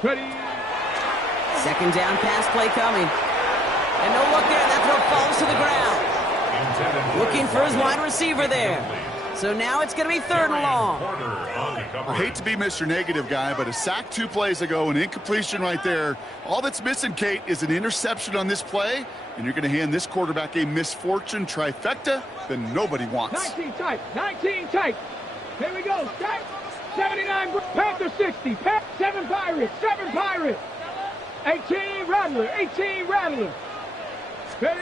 Ready. 2nd down pass play coming. And no look there. That throw falls to the ground. Looking for his wide receiver there. So now it's going to be 3rd and long. I hate to be Mr. Negative guy, but a sack 2 plays ago, an incompletion right there. All that's missing, Kate, is an interception on this play, and you're going to hand this quarterback a misfortune trifecta that nobody wants. 19 tight, 19 tight. Here we go, tight. 79 Panther 60, 7 Pirates, 7 Pirates. 18 Rattler, 18 Rattler. Ready.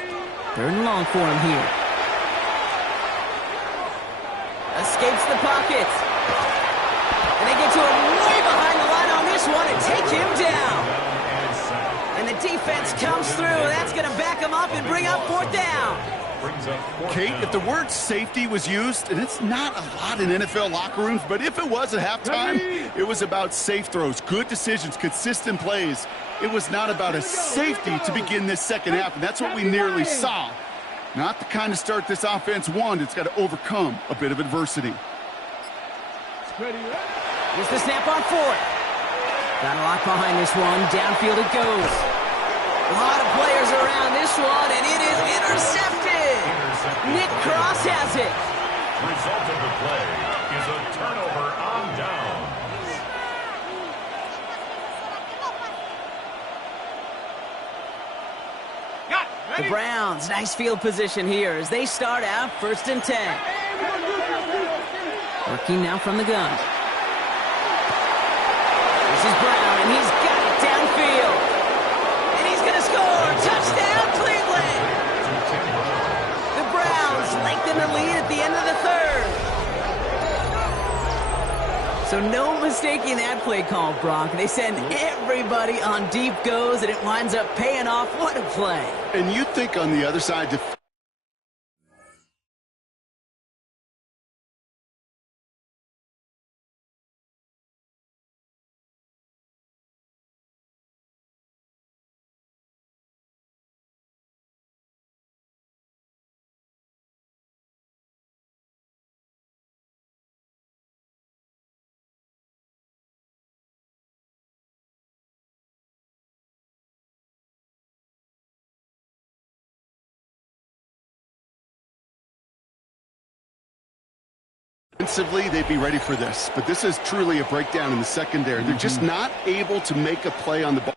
3rd and long for him here. Escapes the pocket. And they get to him way behind the line on this one and take him down. And the defense comes through. That's going to back him up and bring up 4th down. Kate, if the word safety was used, and it's not a lot in NFL locker rooms, but if it was at halftime, it was about safe throws, good decisions, consistent plays. It was not about a safety to begin this 2nd half, and that's what we nearly saw. Not the kind of start this offense wanted. It's got to overcome a bit of adversity. Here's the snap on 4th. Got a lock behind this one. Downfield it goes. A lot of players around this one, and it is intercepted. Nick Cross has it. Result of the play is a turnover on down. The Browns, nice field position here as they start out 1st and 10. Working now from the gun. This is Brown, and he's got it downfield. And he's going to score. Touchdown, Cleveland. The Browns lengthen the lead at the end of the 3rd. So no mistaking that play call, Brock. They send everybody on deep goes, and it winds up paying off. What a play. And you think on the other side, defensively, they'd be ready for this. But this is truly a breakdown in the secondary. They're just not able to make a play on the ball.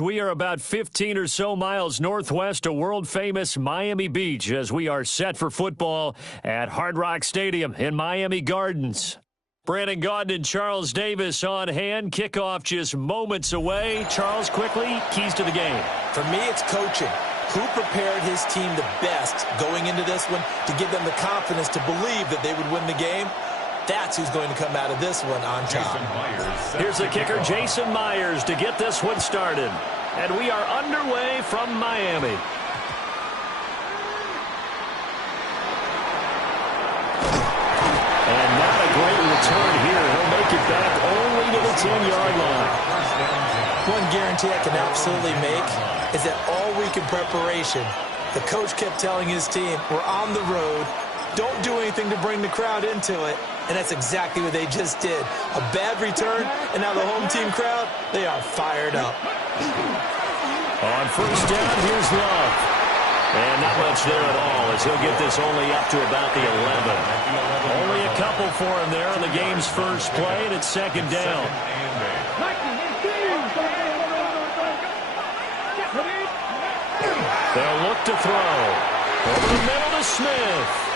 We are about 15 or so miles northwest of world-famous Miami Beach as we are set for football at Hard Rock Stadium in Miami Gardens. Brandon Gaudin and Charles Davis on hand. Kickoff just moments away. Charles, quickly, keys to the game. For me, it's coaching. Who prepared his team the best going into this one to give them the confidence to believe that they would win the game? That's who's going to come out of this one on top. Here's the kicker, Jason Myers, to get this one started. And we are underway from Miami. And not a great return here. He'll make it back only to the 10-yard line. One guarantee I can absolutely make is that all week in preparation, the coach kept telling his team, we're on the road, don't do anything to bring the crowd into it. And that's exactly what they just did. A bad return, and now the home team crowd, they are fired up. On first down, here's Love. And not much there at all as he'll get this only up to about the 11. Only a couple for him there on the game's first play, and it's second down. They'll look to throw. Over the middle to Smith.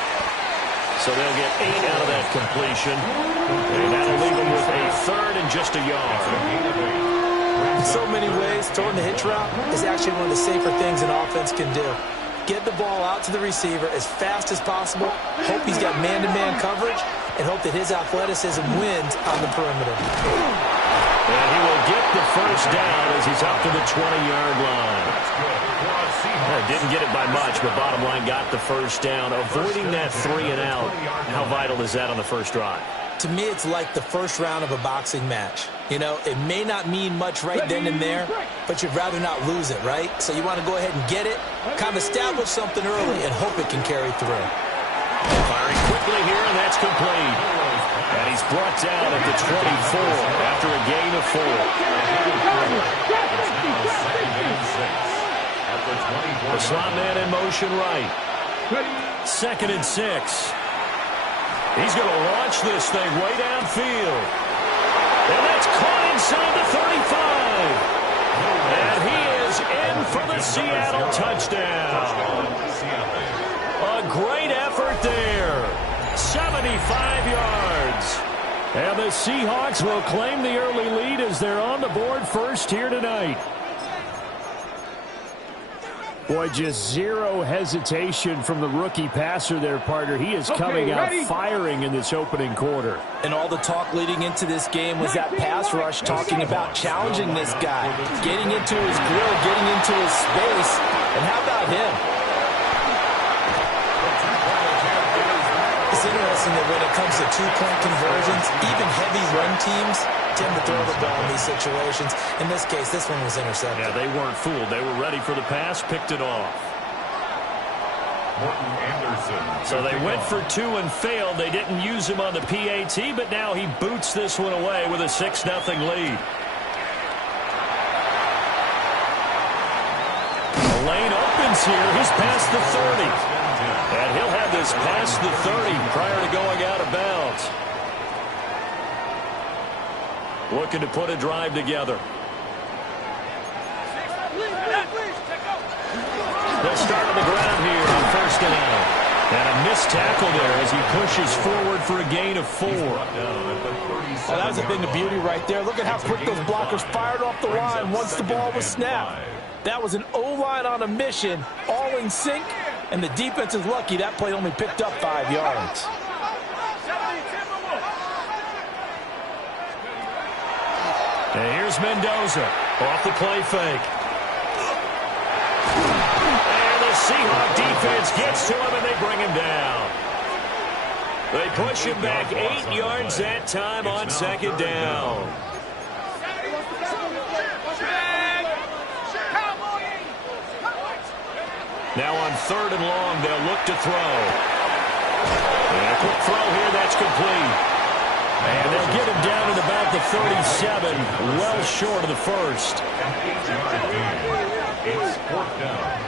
So they'll get 8 out of that completion. And that'll leave them with a third and just a yard. In so many ways, throwing the hitch route is actually one of the safer things an offense can do. Get the ball out to the receiver as fast as possible, hope he's got man-to-man coverage, and hope that his athleticism wins on the perimeter. And he will get the first down as he's up to the 20-yard line. Didn't get it by much, but bottom line got the first down. Avoiding that 3 and out, how vital is that on the first drive? To me, it's like the first round of a boxing match. You know, it may not mean much right then and there, but you'd rather not lose it, right? So you want to go ahead and get it, kind of establish something early, and hope it can carry through. Firing quickly here, and that's complete. And he's brought down at the 24 after a gain of 4. The slot man in motion right. 2nd and 6. He's going to launch this thing way downfield. And that's caught inside the 35. And he is in for the Seattle touchdown. A great effort there. 75 yards. And the Seahawks will claim the early lead as they're on the board first here tonight. Boy, just zero hesitation from the rookie passer there, partner. He is coming out firing in this opening quarter. And all the talk leading into this game was that pass rush talking about challenging this guy, getting into his grill, getting into his space. And how about him? It's interesting that when it comes to two-point conversions, even heavy run teams tend to throw the ball in these situations. In this case, this one was intercepted. Yeah, they weren't fooled. They were ready for the pass, picked it off. So they went for 2 and failed. They didn't use him on the PAT, but now he boots this one away with a 6-0 lead. The lane opens here. He's past the 30. And he'll have this past the 30 prior to going out of bounds. Looking to put a drive together. They'll start on the ground here on first down. And a missed tackle there as he pushes forward for a gain of 4. Oh, that was a thing of beauty right there. Look at how quick those blockers fired off the line once the ball was snapped. That was an O-line on a mission, all in sync, and the defense is lucky that play only picked up 5 yards. And here's Mendoza off the play fake. And the Seahawk defense gets to him and they bring him down. They push him back 8 yards that time on second down. Now on 3rd and long, they'll look to throw. And a quick throw here, that's complete. And they'll get him down at about the 37, well short of the first. It's 4th down.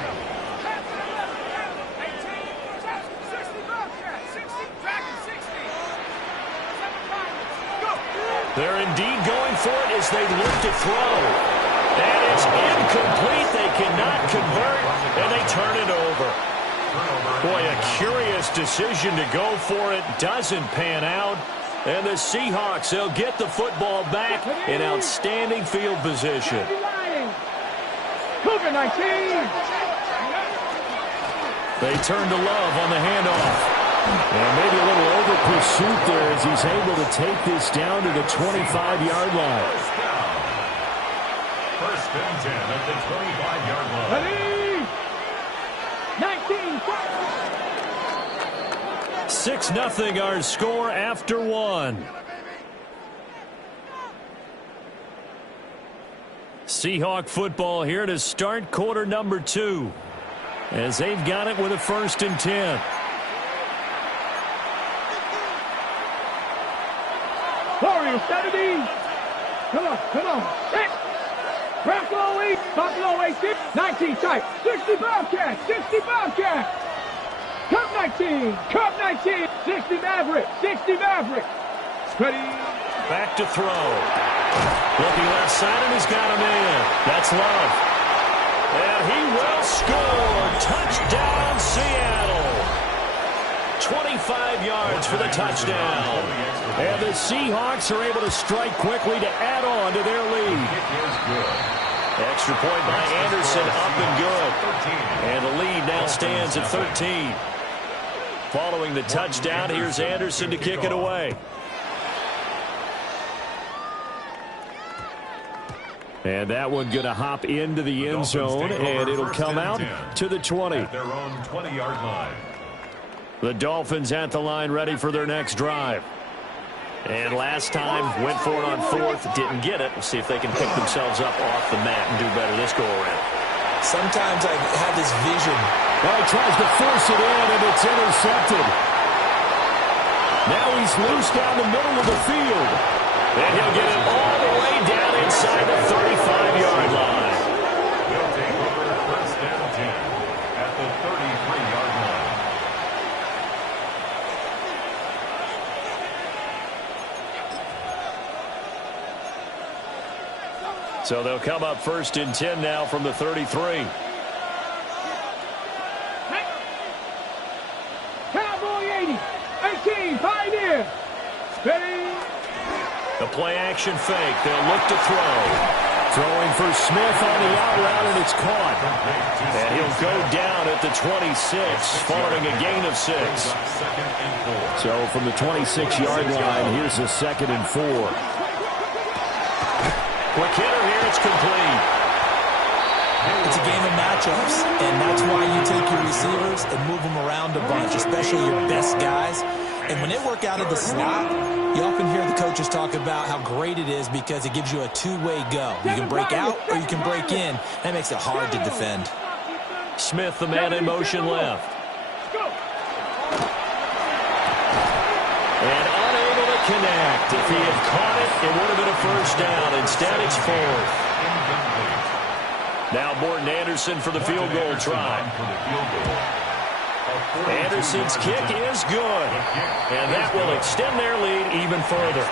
They're indeed going for it as they look to throw. And it's it's incomplete. They cannot convert, and they turn it over. Boy, a curious decision to go for it. Doesn't pan out. And the Seahawks, they'll get the football back in outstanding field position. Cougar 19. They turn to Love on the handoff. And maybe a little over pursuit there as he's able to take this down to the 25-yard line. First and 10 at the 25-yard line. Ready? 19. 6-0 our score after one. Seahawk football here to start quarter number 2 as they've got it with a 1st and 10. Warriors 70. Come on. 6. Buffalo 8. Buffalo 18. 19 tight. 60 Bobcats. 60 Bobcats. Cup 19. Cup 19. 60 Maverick. 60 Maverick. Ready. Back to throw. Looking left side, and he's got him in. That's Love. And he will score. Touchdown, Seattle. 25 yards for the touchdown. And the Seahawks are able to strike quickly to add on to their lead. Extra point by Anderson, up and good. And the lead now stands at 13. Following the touchdown, here's Anderson to kick it away. And that one going to hop into the end zone, and it'll come out to the 20. At their own 20-yard line. The Dolphins at the line, ready for their next drive. And last time, went for it on 4th, didn't get it. We'll see if they can pick themselves up off the mat and do better this go-around. Sometimes I have this vision. Well, he tries to force it in, and it's intercepted. Now he's loose down the middle of the field. And he'll get it all the way down inside the 35-yard line. They'll take over 1st and 10 at the 33-yard line. So they'll come up 1st and 10 now from the 33. Cowboy 80. 18. Pioneer. Ready. The play action fake. They'll look to throw. Throwing for Smith on the out route, and it's caught. And he'll go down at the 26, following a gain of 6. So from the 26-yard line, here's a 2nd and 4. Quick hitter here, it's complete. It's a game of matchups, and that's why you take your receivers and move them around a bunch, especially your best guys. And when they work out of the slot, you often hear the coaches talk about how great it is because it gives you a two-way go. You can break out or you can break in. That makes it hard to defend. Smith, the man in motion left. And unable to connect. If he had caught it, it would have been a 1st down. Instead, it's 4th. Now Morton Anderson for the field goal try. Anderson's kick is good, and that will extend their lead even further.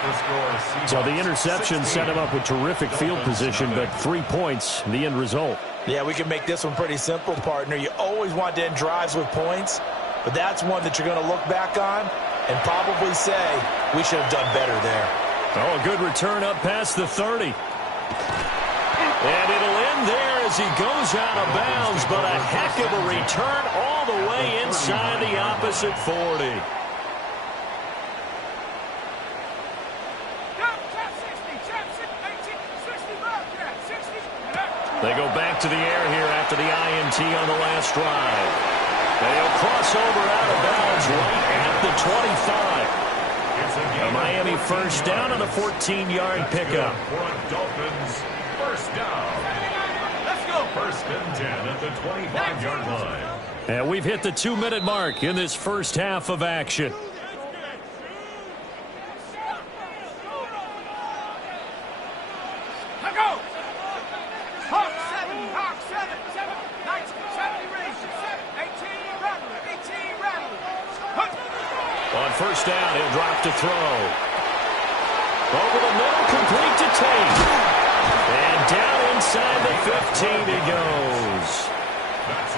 So the interception set him up with terrific field position, but 3 points, the end result. Yeah, we can make this one pretty simple, partner. You always want to end drives with points, but that's one that you're going to look back on and probably say, we should have done better there. Oh, a good return up past the 30. And it'll end there as he goes out of bounds, but a heck of a return all the way inside the opposite 40. They go back to the air here after the INT on the last drive. They'll cross over out of bounds right at the 25. A Miami 1st down on a 14-yard pickup. Dolphins 1st down. Let's go. 1st and 10 at the 25-yard line. And we've hit the 2-minute mark in this first half of action. On 1st down, he'll drop to throw. Over the middle, complete to Tate. And down inside the 15 he goes.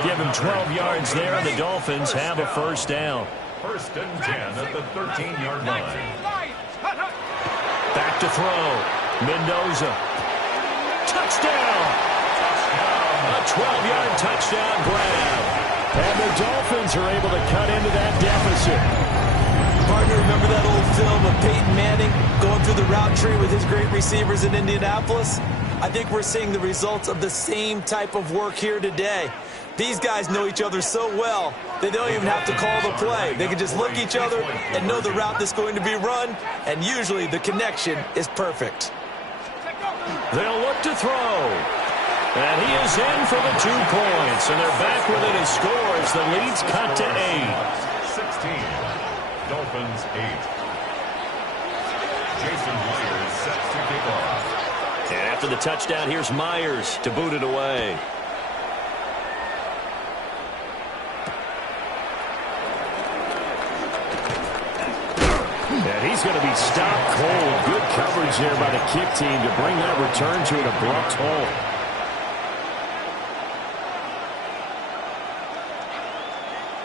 Give him 12 yards there, and the Dolphins have a first down. First and 10 at the 13-yard line. Back to throw. Mendoza. Touchdown! A 12-yard touchdown grab. And the Dolphins are able to cut into that deficit. Partner, remember that old film of Peyton Manning going through the route tree with his great receivers in Indianapolis? I think we're seeing the results of the same type of work here today. These guys know each other so well, they don't even have to call the play. They can just look each other and know the route that's going to be run, and usually the connection is perfect. They'll look to throw. And he is in for the 2 points, and they're back within a score as the lead's cut to 8. 16. Dolphins 8. Jason Myers set to kick off. And after the touchdown, here's Myers to boot it away. And he's going to be stopped cold. Good coverage there by the kick team to bring that return to an abrupt halt.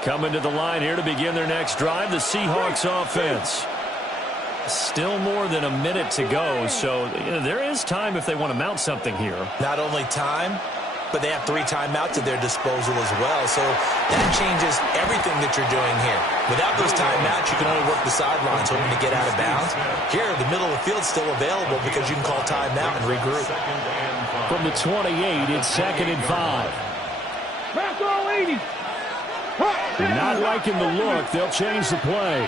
Coming to the line here to begin their next drive, the Seahawks offense. Still more than a minute to go, so there is time if they want to mount something here. Not only time, but they have 3 timeouts at their disposal as well, so that changes everything that you're doing here. Without those timeouts, you can only work the sidelines hoping to get out of bounds. Here, the middle of the field's still available because you can call timeout and regroup. From the 28, it's 2nd and 5. Pass all 80. Not liking the look, they'll change the play.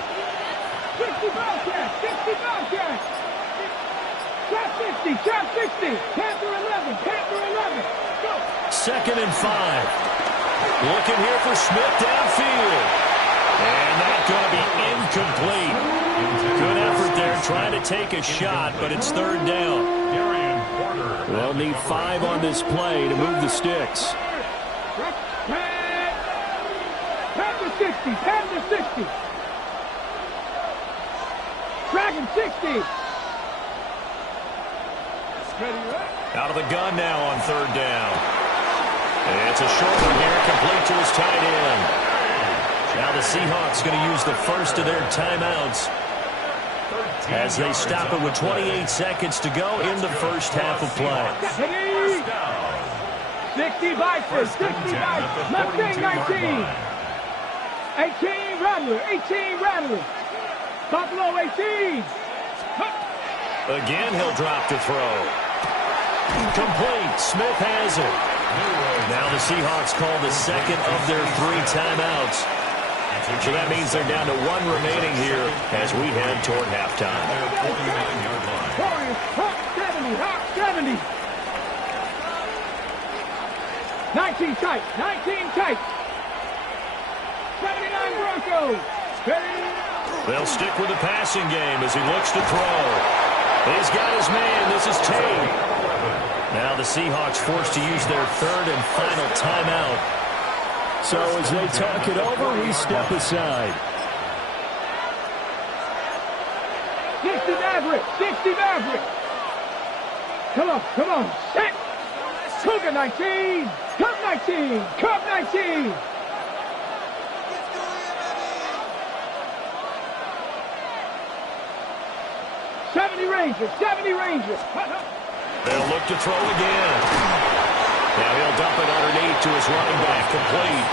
60 Bobcats, 60 Bobcats. Trap 60, trap 60. Panther 11, Panther 11. Go. 2nd and 5. Looking here for Smith downfield. And that's going to be incomplete. Good effort there trying to take a shot, but it's 3rd down. They'll need 5 on this play to move the sticks. Panther 60, Panther 60. Dragon 60. Out of the gun now on 3rd down. And it's a short one here, complete to his tight end. Now the Seahawks going to use the first of their timeouts as they stop it with 28 seconds to go in the first half of play. 60 Vices, 60 Vices. Mustang 19. 18 Rattler, 18 Rattler. Buffalo 18. Again, he'll drop to throw. Complete. Smith has it. Now the Seahawks call the second of their 3 timeouts. So that means they're down to 1 remaining here as we head toward halftime. Hawk 70, Hawk 70. 19 tight, 19 tight. 79 Broncos. They'll stick with the passing game as he looks to throw. He's got his man. This is Tate. Now the Seahawks forced to use their 3rd and final timeout. So as they talk it over, we step aside. 60 Maverick, 60 Maverick. Come on, set. Cougar 19, Cub 19, Cub 19. Rangers, 70 Rangers. They'll look to throw again. Now he'll dump it underneath to his running back, complete.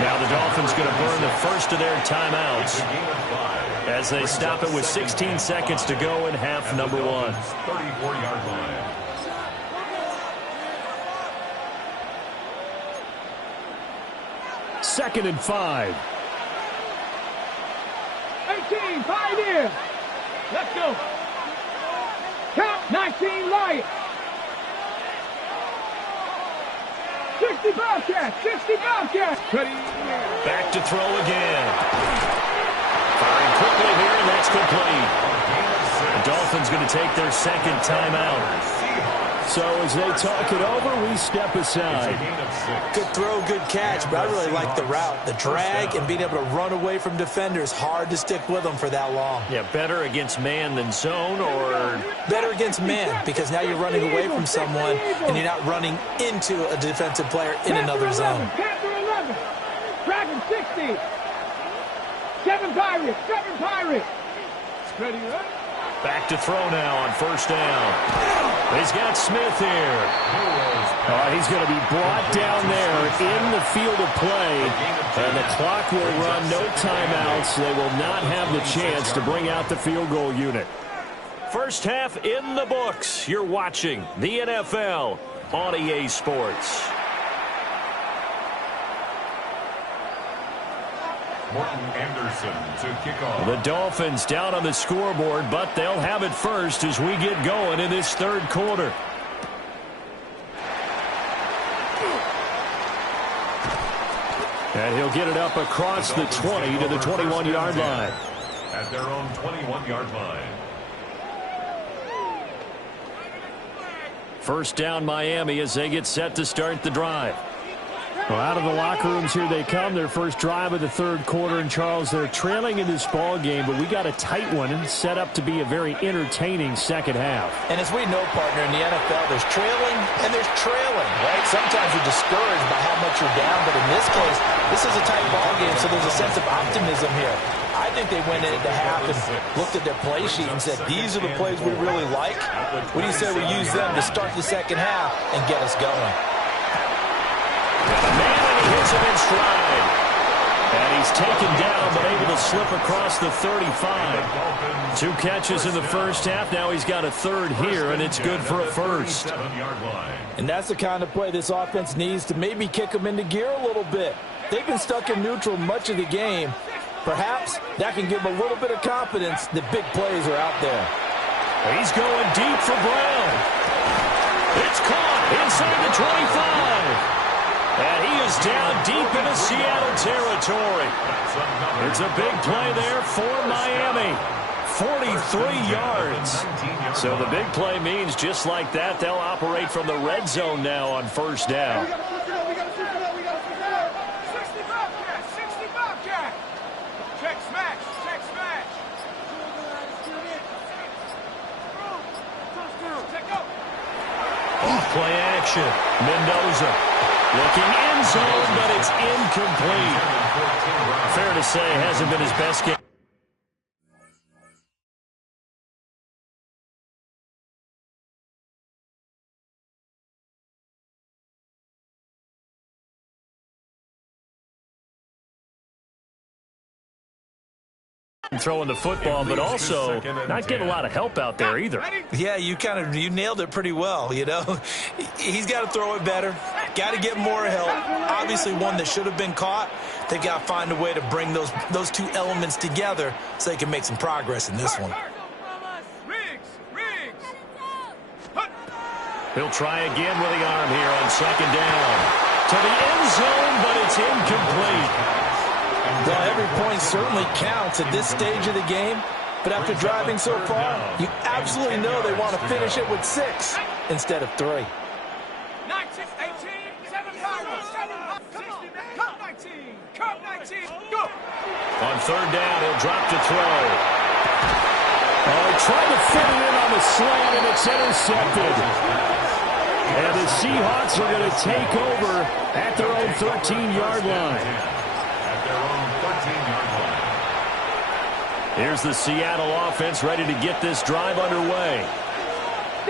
Now the Dolphins going to burn the first of their timeouts as they stop it with 16 seconds to go in half number 1. 34-yard line. Second and 5. 18, Pioneer. Let's go. Count 19 Lions. 60 Bobcats, 60 Bobcats. Back to throw again. Firing quickly here, and that's complete. The Dolphins going to take their second timeout. So as they talk it over, we step aside. Good throw, good catch, but I really like the route. The drag and being able to run away from defenders, hard to stick with them for that long. Yeah, better against man than zone, or? Better against man, because now you're running away from someone and you're not running into a defensive player in another zone. Panther 11. Dragon 60. 7 Pirates. 7 Pirates. Ready, right? Back to throw now on first down. He's got Smith here. He's going to be brought down there in the field of play. And the clock will run, no timeouts. They will not have the chance to bring out the field goal unit. First half in the books. You're watching the NFL on EA Sports. Morton Anderson to kick off. The Dolphins down on the scoreboard, but they'll have it first as we get going in this third quarter. And he'll get it up across the 20 to the 21-yard line. At their own 21-yard line. First down Miami as they get set to start the drive. Well, out of the locker rooms here they come. Their first drive of the third quarter. And, Charles, they're trailing in this ball game, but we got a tight one and set up to be a very entertaining second half. And as we know, partner, in the NFL, there's trailing and there's trailing, right? Sometimes you're discouraged by how much you're down, but in this case, this is a tight ball game, so there's a sense of optimism here. I think they went into half and looked at their play sheet and said, these are the plays we really like. What do you say we use them to start the second half and get us going? Man, he hits him in stride. And he's taken down, but able to slip across the 35. 2 catches in the first half. Now he's got a third here, and it's good for a first. And that's the kind of play this offense needs to maybe kick them into gear a little bit. They've been stuck in neutral much of the game. Perhaps that can give them a little bit of confidence that big plays are out there. He's going deep for Brown. It's caught inside the 25. And he is down deep into Seattle territory. It's a big play there for Miami. 43 yards. So the big play means just like that, they'll operate from the red zone now on first down. Play action. Mendoza looking end zone, but it's incomplete. Fair to say, hasn't been his best game. Throwing the football, but also not getting a lot of help out there either. Yeah, you nailed it pretty well, you know. He's got to throw it better, got to get more help. Obviously one that should have been caught. They got to find a way to bring those two elements together so they can make some progress in this one. He'll try again with the arm here on second down. To the end zone, but it's incomplete. Well, every point certainly counts at this stage of the game, but after driving so far, you absolutely know they want to finish it with 6 instead of 3. 19, 18, 7, 5, 19, 19, go! On third down, he'll drop to throw. Oh, he tried to fit it in on the slant, and it's intercepted. And the Seahawks are going to take over at their own 13-yard line. Here's the Seattle offense ready to get this drive underway.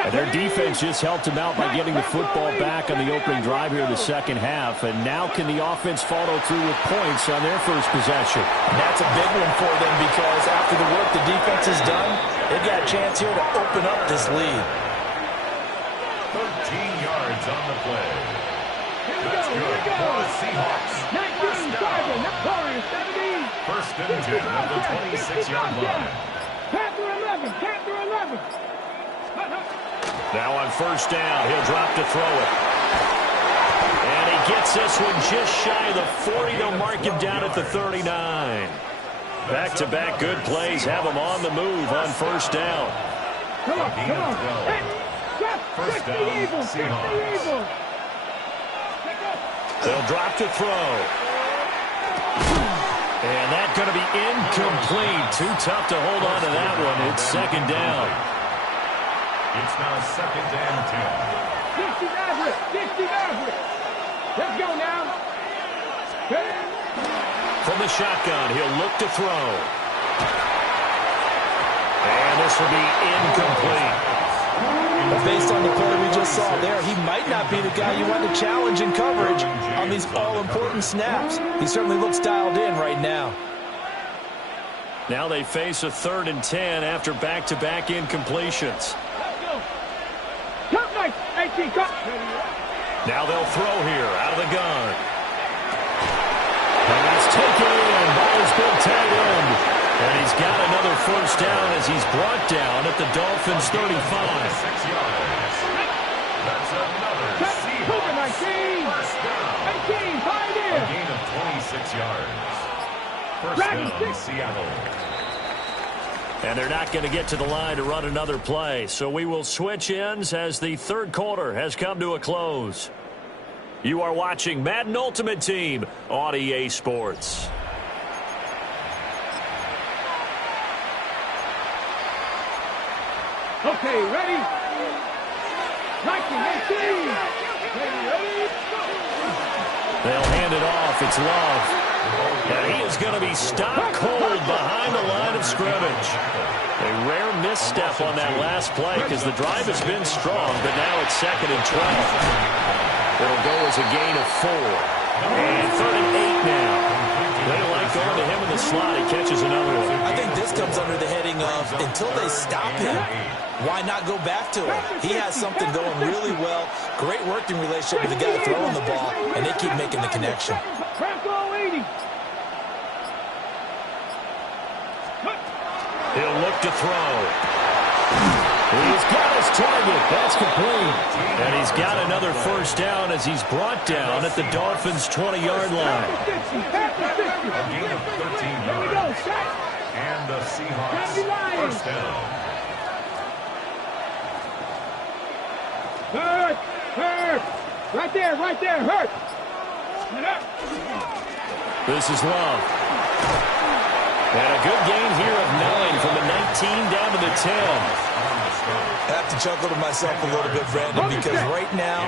And their defense just helped them out by getting the football back on the opening drive here in the second half. And now can the offense follow through with points on their first possession? And that's a big one for them because after the work the defense has done, they've got a chance here to open up this lead. 13 yards on the play. That's good for the Seahawks. First and 10 at the 26-yard line. Panther 11, Panther 11. Now on first down, he'll drop to throw it. And he gets this one just shy of the 40. They'll mark him down at the 39. Back-to-back good plays have him on the move on first down. Come on. Hey, First down, Seahawks. They'll drop to throw. And that's going to be incomplete. Too tough to hold on to that one. It's second down. It's now second down 10. 60 Maverick. 60 Maverick. Let's go now. From the shotgun, he'll look to throw. And this will be incomplete. But based on the play we just saw there, he might not be the guy you want to challenge in coverage on these all-important snaps. He certainly looks dialed in right now. Now they face a 3rd and 10 after back-to-back incompletions. Now they'll throw here out of the gun. And that's taken in. Ball's been tight end. And he's got another first down as he's brought down at the Dolphins' 35. 6 yards. That's another Seahawks first down. 18, find in. A gain of 26 yards. First down, Seattle. And they're not going to get to the line to run another play. So we will switch ends as the third quarter has come to a close. You are watching Madden Ultimate Team on EA Sports. Okay, ready? 19, 18. Ready? They'll hand it off. It's Love. And he is going to be stopped cold behind the line of scrimmage. A rare misstep on that last play because the drive has been strong, but now it's 2nd and 12. It'll go as a gain of 4. And 3rd and 8 now. They like going to him in the slot. He catches another one. I think this comes under the heading of until they stop him, why not go back to him? He has something going really well. Great working relationship with the guy throwing the ball, and they keep making the connection. He'll look to throw. He's got his target. That's complete. And he's got another first down as he's brought down at the Dolphins' 20-yard line. A gain of 13 yards. And the Seahawks first down. Hurt! Hurt! Right there, hurt! This is Love. And a good gain here of 9 from the 19 down to the 10. I have to chuckle to myself a little bit, Brandon, because right now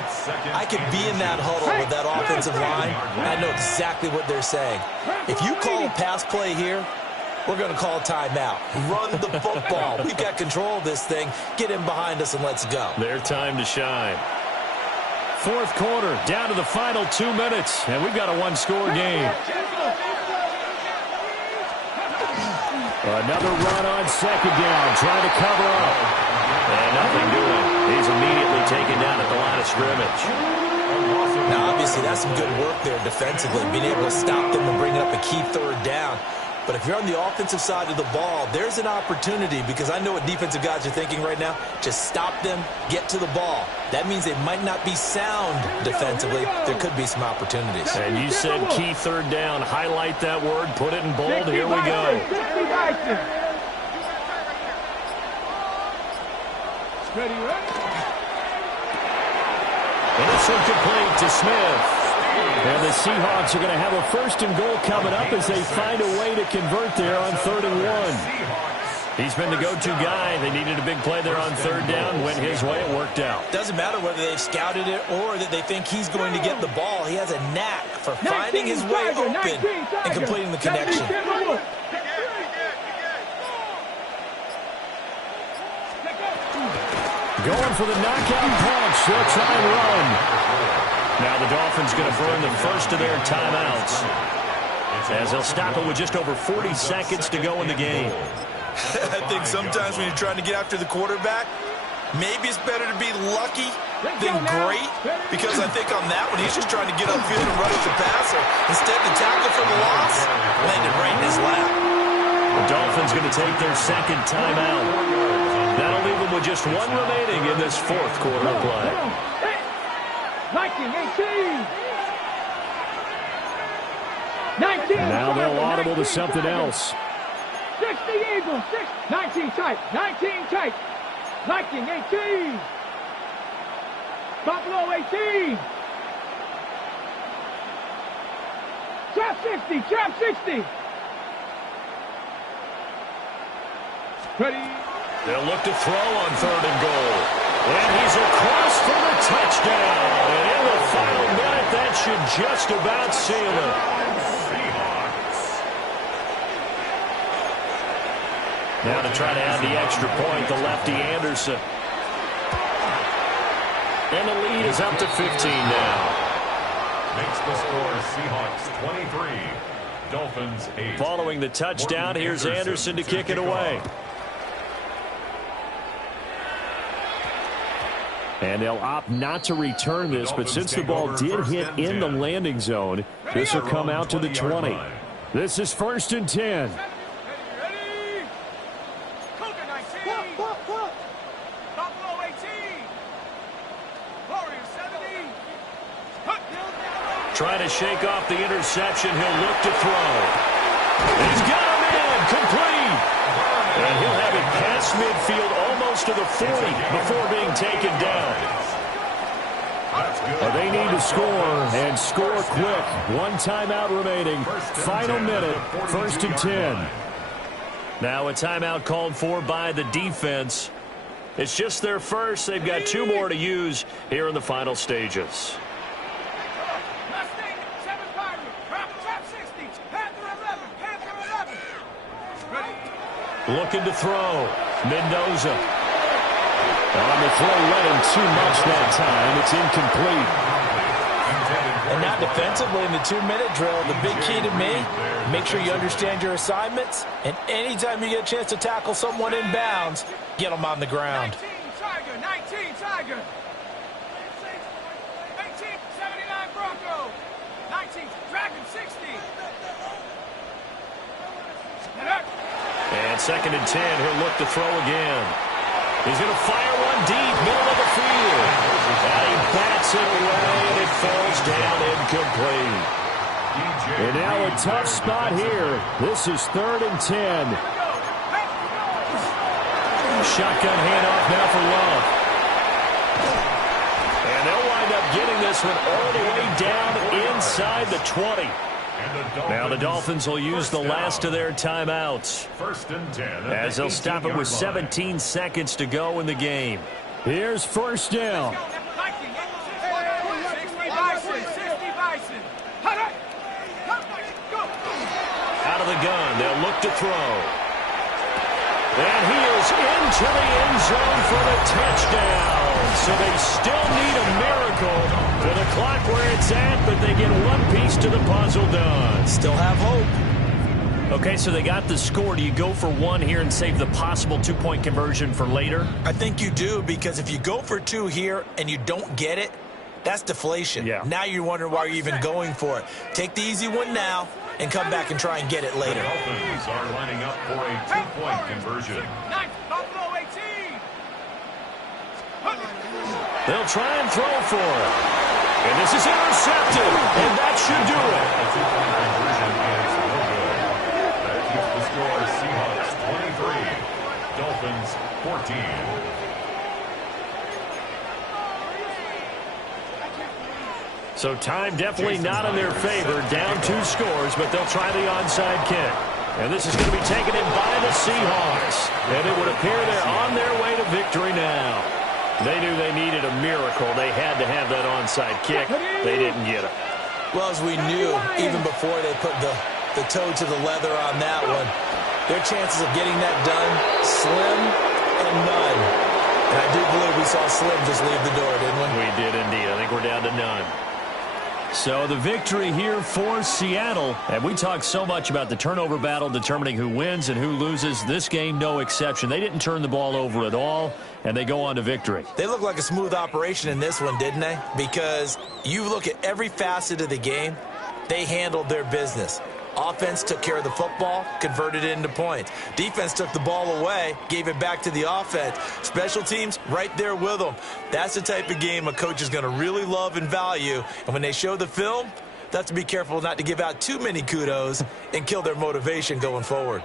I could be in that huddle with that offensive line, and I know exactly what they're saying. If you call a pass play here, we're going to call timeout. Run the football. We've got control of this thing. Get him behind us and let's go. Their time to shine. Fourth quarter, down to the final 2 minutes, and we've got a one-score game. Another run on second down, trying to cover up. And nothing doing. He's immediately taken down at the line of scrimmage. Now, obviously, that's some good work there defensively, being able to stop them and bring up a key third down. But if you're on the offensive side of the ball, there's an opportunity, because I know what defensive guys are thinking right now. Just stop them, get to the ball. That means they might not be sound defensively. There could be some opportunities. And you said key third down. Highlight that word. Put it in bold. Here we go. And it's incomplete to Smith. And the Seahawks are going to have a 1st and goal coming up as they find a way to convert there on 3rd and 1. He's been the go-to guy. They needed a big play there on 3rd down. Went his way. It worked out. Doesn't matter whether they've scouted it or that they think he's going to get the ball. He has a knack for finding his way open and completing the connection. Going for the knockout punch. They'll try and run. Now the Dolphins going to burn the first of their timeouts, as they'll stop it with just over 40 seconds to go in the game. I think sometimes when you're trying to get after the quarterback, maybe it's better to be lucky than great, because I think on that one, he's just trying to get upfield and rush the passer. Instead of tackle for the loss, landed right in his lap. The Dolphins going to take their second timeout. That'll leave them with just one remaining in this fourth quarter of play. 19, 18. 19. Now they'll audible to something else. 60 Eagles. 19 tight. 19 tight. 19, 18. Buffalo 18. Trap 60. Trap 60. Ready. They'll look to throw on 3rd and goal. And he's across for the touchdown. And in the final minute, that should just about seal it. Now to try to add the extra point, the lefty Anderson. And the lead is up to 15 now. Makes the score Seahawks 23, Dolphins 8. Following the touchdown, here's Anderson to kick it away. And they'll opt not to return this, but since the ball did hit in the landing zone, this will come out to the 20. This is 1st and 10. Ready. Cougar 19. Buffalo 18. Warriors 70. Trying to shake off the interception. He'll look to throw. He's got him in. Complete. And he'll have it past midfield almost to the 40 before being taken down. Well, they need to score, and score quick. 1 timeout remaining. Final minute, 1st and 10. Now a timeout called for by the defense. It's just their first. They've got 2 more to use here in the final stages. Mustang 7 Pirate. Trap 60. Panther 11. Panther 11. Ready. Looking to throw. Mendoza. On the throw, let him too much that time. It's incomplete. And now defensively in the 2-minute drill, the big key to me, make sure you understand your assignments. And anytime you get a chance to tackle someone in bounds, get them on the ground. 19 Tiger. 19 Tiger. 18 79 Bronco. 19 Dragon 60. And 2nd and 10, he'll look to throw again. He's going to fire one deep, middle of the field. And he bats it away, and it falls down incomplete. And now a tough spot here. This is 3rd and 10. Shotgun handoff now for Love. And they'll wind up getting this one all the way down inside the 20. Now the Dolphins will use the last of their timeouts 1st and 10 as they'll stop it with 17 seconds to go in the game. Here's 1st down. 60 Bison. 60 Bison. Out of the gun, they'll look to throw. And he is into the end zone for the touchdown. So they still need a miracle for the clock where it's at, but they get one piece to the puzzle done. Still have hope. Okay, so they got the score. Do you go for 1 here and save the possible 2-point conversion for later? I think you do, because if you go for 2 here and you don't get it, that's deflation. Yeah. Now you're wondering why you're even going for it. Take the easy one now and come back and try and get it later. The Dolphins are lining up for a 2-point conversion. Buffalo 18. They'll try and throw for it. And this is intercepted. And that should do it. The 2-point conversion is no good. That keeps the score Seahawks 23, Dolphins 14. So time definitely not in their favor. Down 2 scores, but they'll try the onside kick. And this is going to be taken in by the Seahawks. And it would appear they're on their way to victory now. They knew they needed a miracle. They had to have that onside kick. They didn't get it. Well, as we knew, even before they put the toe to the leather on that one, their chances of getting that done, slim and none. And I do believe we saw Slim just leave the door, didn't we? We did indeed. I think we're down to none. So the victory here for Seattle. And we talk so much about the turnover battle determining who wins and who loses. This game, no exception. They didn't turn the ball over at all, and they go on to victory. They look like a smooth operation in this one, didn't they? Because you look at every facet of the game, they handled their business. Offense took care of the football, converted it into points. Defense took the ball away, gave it back to the offense. Special teams, right there with them. That's the type of game a coach is going to really love and value. And when they show the film, they have to be careful not to give out too many kudos and kill their motivation going forward.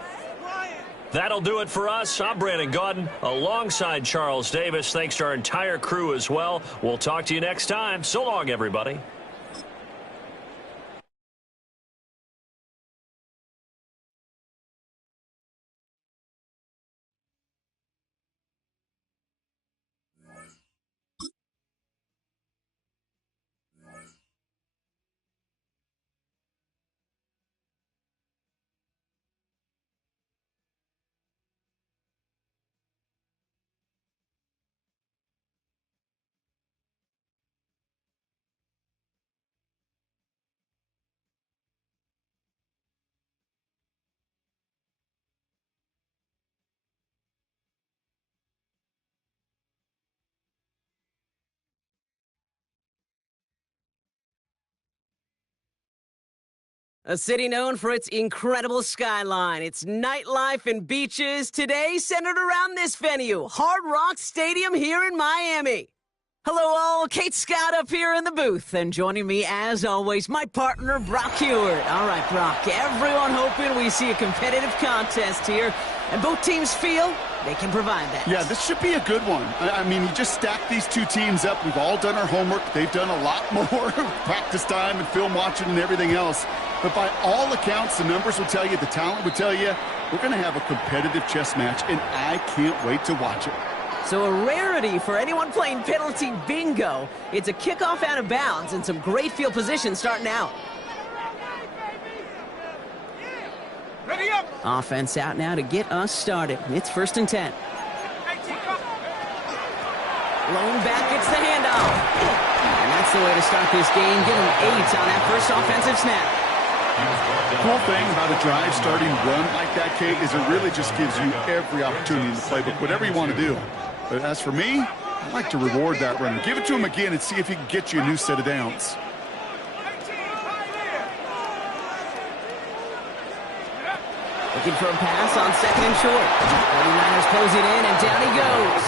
That'll do it for us. I'm Brandon Gaudin alongside Charles Davis. Thanks to our entire crew as well. We'll talk to you next time. So long, everybody. A city known for its incredible skyline, its nightlife and beaches, today centered around this venue, Hard Rock Stadium here in Miami. Hello all, Kate Scott up here in the booth, and joining me as always, my partner Brock Heward. All right, Brock, everyone hoping we see a competitive contest here, and both teams feel they can provide that. Yeah, this should be a good one. I mean, you just stack these two teams up. We've all done our homework. They've done a lot more practice time and film watching and everything else. But by all accounts, the numbers will tell you, the talent would tell you, we're going to have a competitive chess match, and I can't wait to watch it. So a rarity for anyone playing penalty bingo. It's a kickoff out of bounds and some great field position starting out. Ready up! Offense out now to get us started. It's 1st and 10. Lone back gets the handoff. And that's the way to start this game. Give them 8 on that first offensive snap. The cool thing about a drive starting run like that, Kate, is it really just gives you every opportunity in the playbook, whatever you want to do. But as for me, I like to reward that runner. Give it to him again and see if he can get you a new set of downs. Looking for a pass on 2nd and short. 49ers closing in, and down he goes.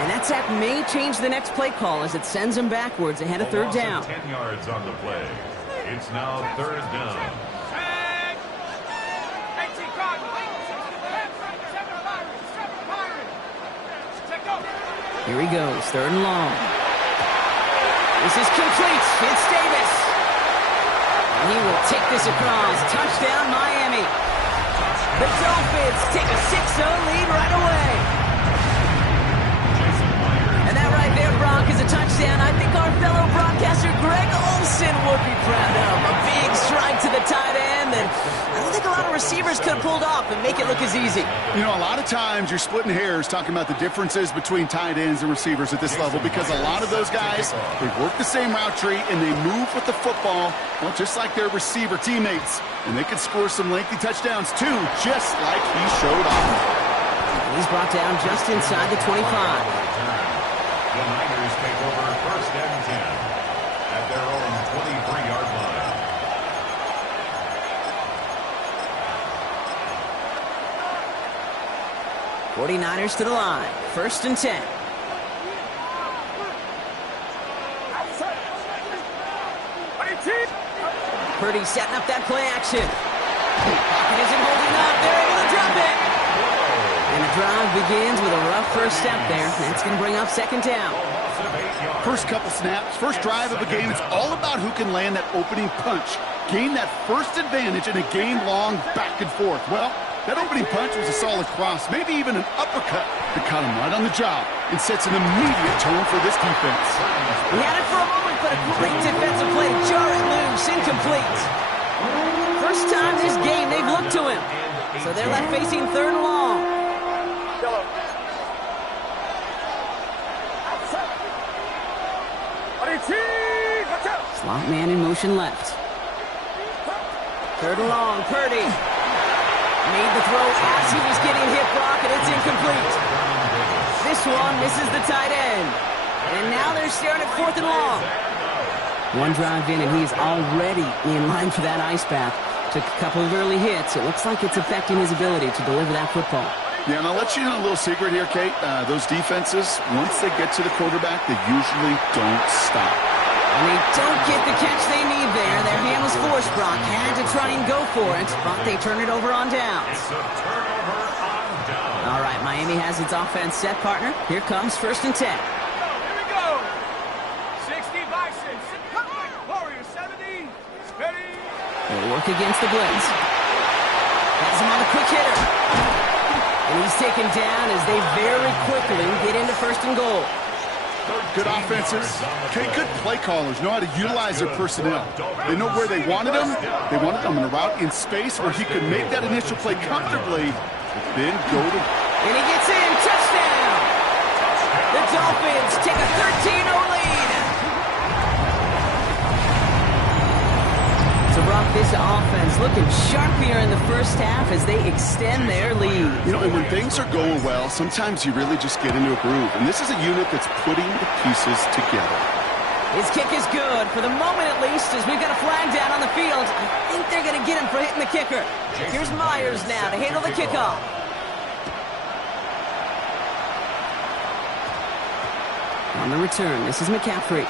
And that sack may change the next play call as it sends him backwards ahead of 3rd down. 10 yards on the play. It's now 3rd down. Here he goes, 3rd and long. This is complete. It's Davis. And he will take this across. Touchdown, Miami. The Dolphins take a 6-0 lead right away. And that right there, Brock, is a touchdown I think our fellow broadcaster Greg Olsen would be proud of. A big strike to the tight end, and I don't think a lot of receivers could have pulled off and make it look as easy. You know, a lot of times you're splitting hairs talking about the differences between tight ends and receivers at this level because a lot of those guys, they work the same route tree and they move with the football, well, just like their receiver teammates. And they can score some lengthy touchdowns too, just like he showed off. He's brought down just inside the 25. The Niners take over 1st and 10 at their own 23-yard line. '49ers to the line. 1st and 10. Purdy setting up that play action. Pocket isn't holding up. They're able to drop it. And the drive begins with a rough first step there. That's going to bring up 2nd down. First couple snaps, first drive of a game, it's all about who can land that opening punch. Gain that first advantage in a game-long back and forth. Well, that opening punch was a solid cross, maybe even an uppercut that caught him right on the job and sets an immediate tone for this defense. He had it for a moment, but a great defensive play to jar it loose, incomplete. First time this game they've looked to him. So they're left facing 3rd and long. Slot man in motion left. 3rd and long, Purdy. Made the throw as he was getting hit, Brock, and it's incomplete. This one misses the tight end. And now they're staring at 4th and long. One drive in, and he's already in line for that ice bath. Took a couple of early hits. It looks like it's affecting his ability to deliver that football. Yeah, and I'll let you know a little secret here, Kate. Those defenses, once they get to the quarterback, they usually don't stop. And they don't get the catch they need there. Their hand was forced, Brock. Had to try and go for it, but they turn it over on downs. It's a turnover All right, Miami has its offense set, partner. Here comes 1st and 10. Here we go. 60 Bison. Warrior 70. Steady. They work against the blitz. Has him on the quick hitter. And he's taken down as they very quickly get into 1st and goal. Good offenses. Okay, good play callers know how to utilize their personnel. They know where they wanted them. They wanted them in a route in space where he could make that initial play comfortably, then go to... And he gets in. Touchdown! The Dolphins take a 13-0 lead. So, Brock, this offense looking sharp here in the first half as they extend their lead. You know, and when things are going well, sometimes you really just get into a groove. And this is a unit that's putting the pieces together. His kick is good, for the moment at least, as we've got a flag down on the field. I think they're going to get him for hitting the kicker. Here's Myers now to handle the kickoff. On the return, this is McCaffrey.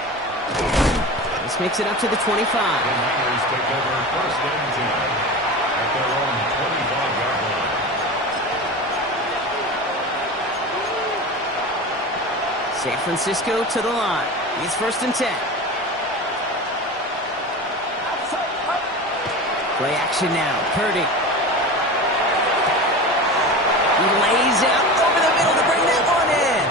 This makes it up to the 25. The Niners take over 1st and 10 at their own 25-yard line. San Francisco to the line. It's 1st and 10. Play action now. Purdy. He lays out over the middle to bring that one in.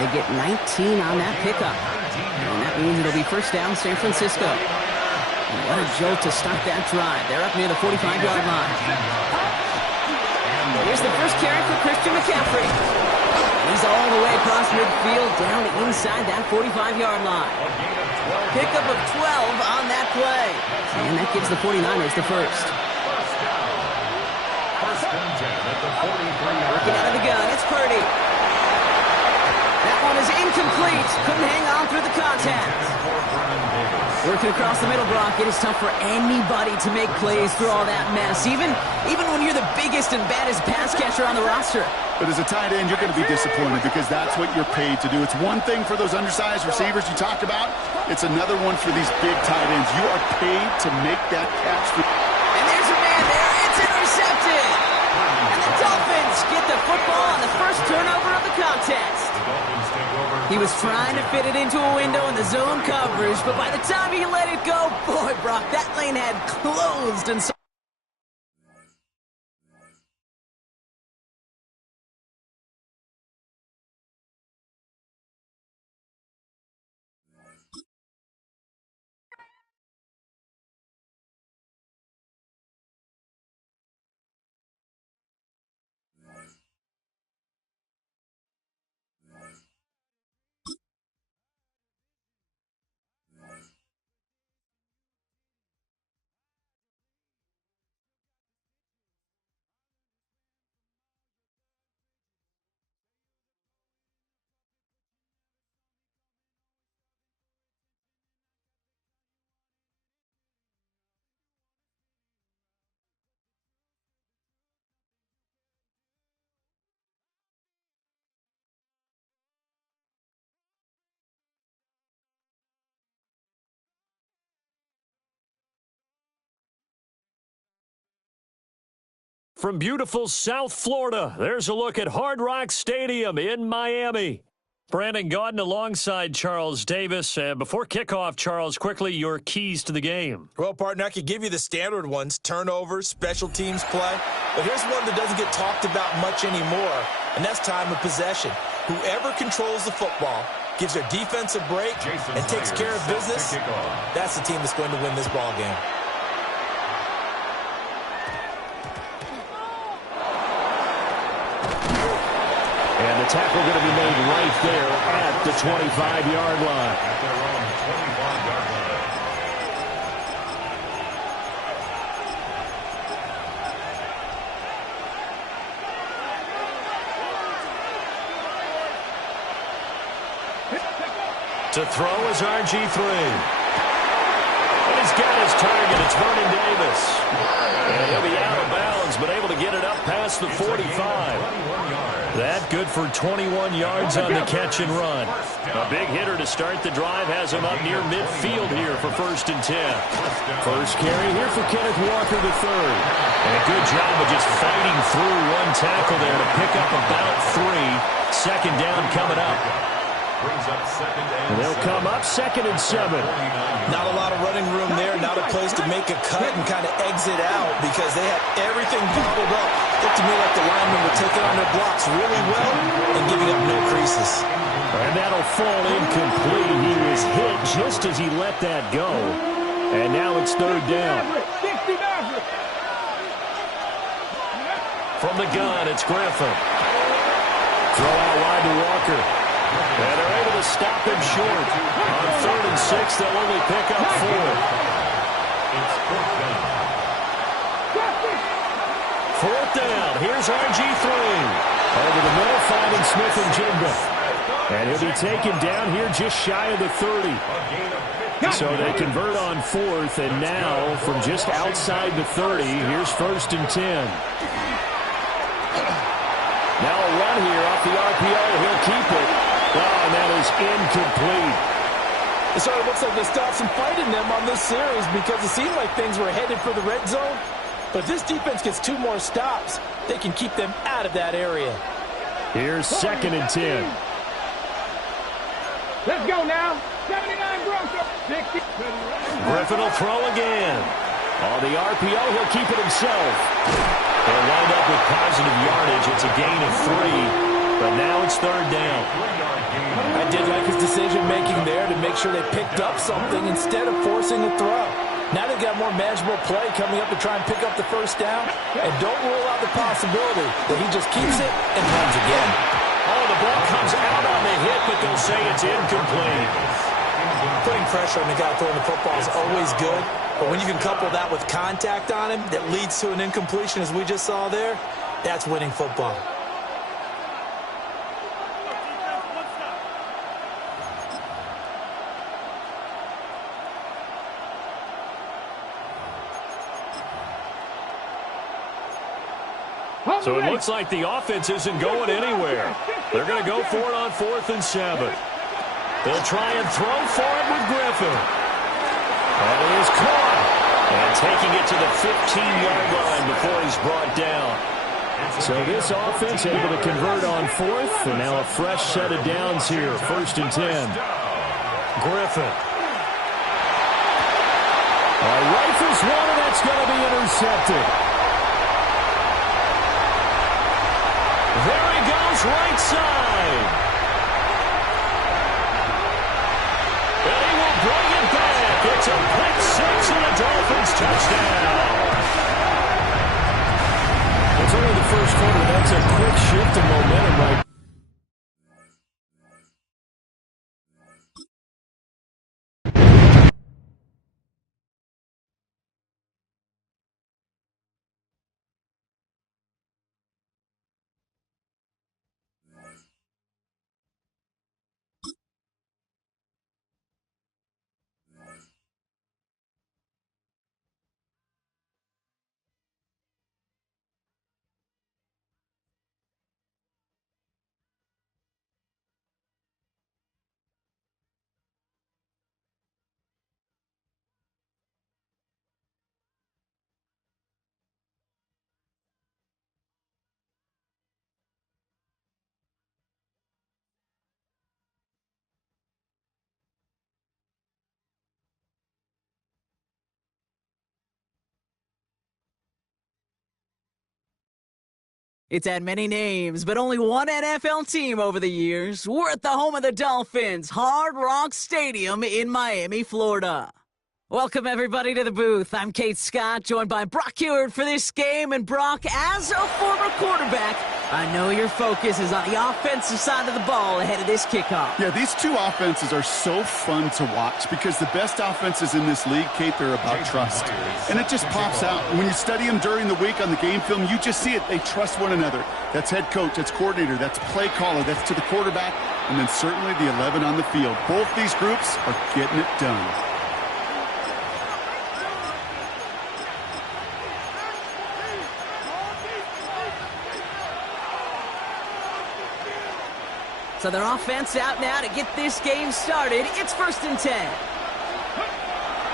They get 19 on that pickup. And that means it'll be 1st down San Francisco. And what a jolt to start that drive. They're up near the 45-yard line. Here's the first carry for Christian McCaffrey. He's all the way across midfield down inside that 45-yard line. Pickup of 12 on that play. And that gives the 49ers the first. 1st and 10 at the 43-yard Working out of the gun, it's Purdy. That one is incomplete. Couldn't hang on through the contact. Working across the middle, Brock, it is tough for anybody to make plays through all that mess, even when you're the biggest and baddest pass catcher on the roster. But as a tight end, you're going to be disappointed because that's what you're paid to do. It's one thing for those undersized receivers you talked about. It's another one for these big tight ends. You are paid to make that catch. And there's a man there. It's intercepted. And the Dolphins get the football on the first turnover of the contest. He was trying to fit it into a window in the zone coverage, but by the time he let it go, boy, Brock, that lane had closed. And so From beautiful South Florida, there's a look at Hard Rock Stadium in Miami. Brandon Gaudin alongside Charles Davis. Before kickoff, Charles, quickly, your keys to the game. Well, partner, I could give you the standard ones, turnovers, special teams play. But here's one that doesn't get talked about much anymore, and that's time of possession. Whoever controls the football, gives their defense a break, and takes care of business, that's the team that's going to win this ball game. And the tackle going to be made right there at the 25-yard line. At their own 25-yard line. To throw is RG3. And he's he's got his target. It's Vernon Davis. And he'll be out of bounds, but able to get it up past the 45. That good for 21 yards on the catch and run. A big hitter to start the drive has him up near midfield here for 1st and 10. First carry here for Kenneth Walker III. And a good job of just fighting through one tackle there to pick up about 3. 2nd down coming up. And they'll come up 2nd and 7. Not a lot of running room there, not a place to make a cut and kind of exit out because they had everything bottled up. Looked to me like the linemen were taking on their blocks really well and giving up no creases. And that'll fall incomplete. He was hit just as he let that go. And now it's 3rd down. From the gun, it's Griffin. Throw out wide to Walker. And they're able to stop him short. On 3rd and 6, they'll only pick up 4. It's 4th down. 4th down. Here's RG3. Over the middle, finding Smith and Jigba. And he'll be taken down here just shy of the 30. So they convert on 4th, and now from just outside the 30, here's 1st and 10. Now a run here off the RPO. He'll keep it. Oh, and that is incomplete. So it looks like they stopped some fighting them on this series because it seemed like things were headed for the red zone. But if this defense gets 2 more stops, they can keep them out of that area. Here's 2nd and 10. Let's go now. 79 Broncos. 60. Griffin will throw again. On the RPO, he'll keep it himself. They'll wind up with positive yardage. It's a gain of 3, but now it's 3rd down. I did like his decision-making there to make sure they picked up something instead of forcing a throw. Now they've got more manageable play coming up to try and pick up the 1st down. And don't rule out the possibility that he just keeps it and runs again. Oh, the ball comes out on the hit, but they'll say it's incomplete. Putting pressure on the guy throwing the football is always good. But when you can couple that with contact on him that leads to an incompletion, as we just saw there, that's winning football. So it looks like the offense isn't going anywhere. They're going to go for it on 4th and 7. They'll try and throw for it with Griffin. And he is caught. And taking it to the 15-yard line before he's brought down. So this offense able to convert on 4th. And now a fresh set of downs here. 1st and 10. Griffin. Rifles one, and that's going to be intercepted. There he goes, right side. And he will bring it back. It's a pick 6 and a Dolphins touchdown. It's only the first quarter. That's a quick shift in momentum right. It's had many names, but only one NFL team over the years. We're at the home of the Dolphins, Hard Rock Stadium in Miami, Florida. Welcome, everybody, to the booth. I'm Kate Scott, joined by Brock Heward for this game. And Brock, as a former quarterback, I know your focus is on the offensive side of the ball ahead of this kickoff. Yeah, these two offenses are so fun to watch because the best offenses in this league, Kate, they're about trust. And it just pops out. When you study them during the week on the game film, you just see it. They trust one another. That's head coach, that's coordinator, that's play caller, that's to the quarterback, and then certainly the 11 on the field. Both these groups are getting it done. So their offense out now to get this game started. It's 1st and 10.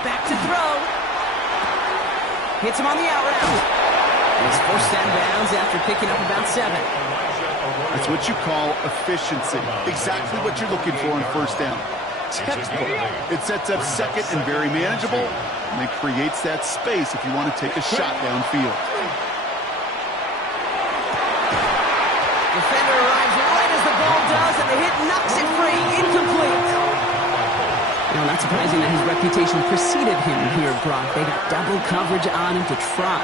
Back to throw. Hits him on the out route. He's forced out of bounds after picking up about 7. That's what you call efficiency. Exactly what you're looking for on 1st down. Textbook. It sets up 2nd and very manageable, and it creates that space if you want to take a shot downfield. Defender arrives right as the ball does, and the hit knocks it free. Incomplete. Not surprising that his reputation preceded him here, Brock. They got double coverage on him to try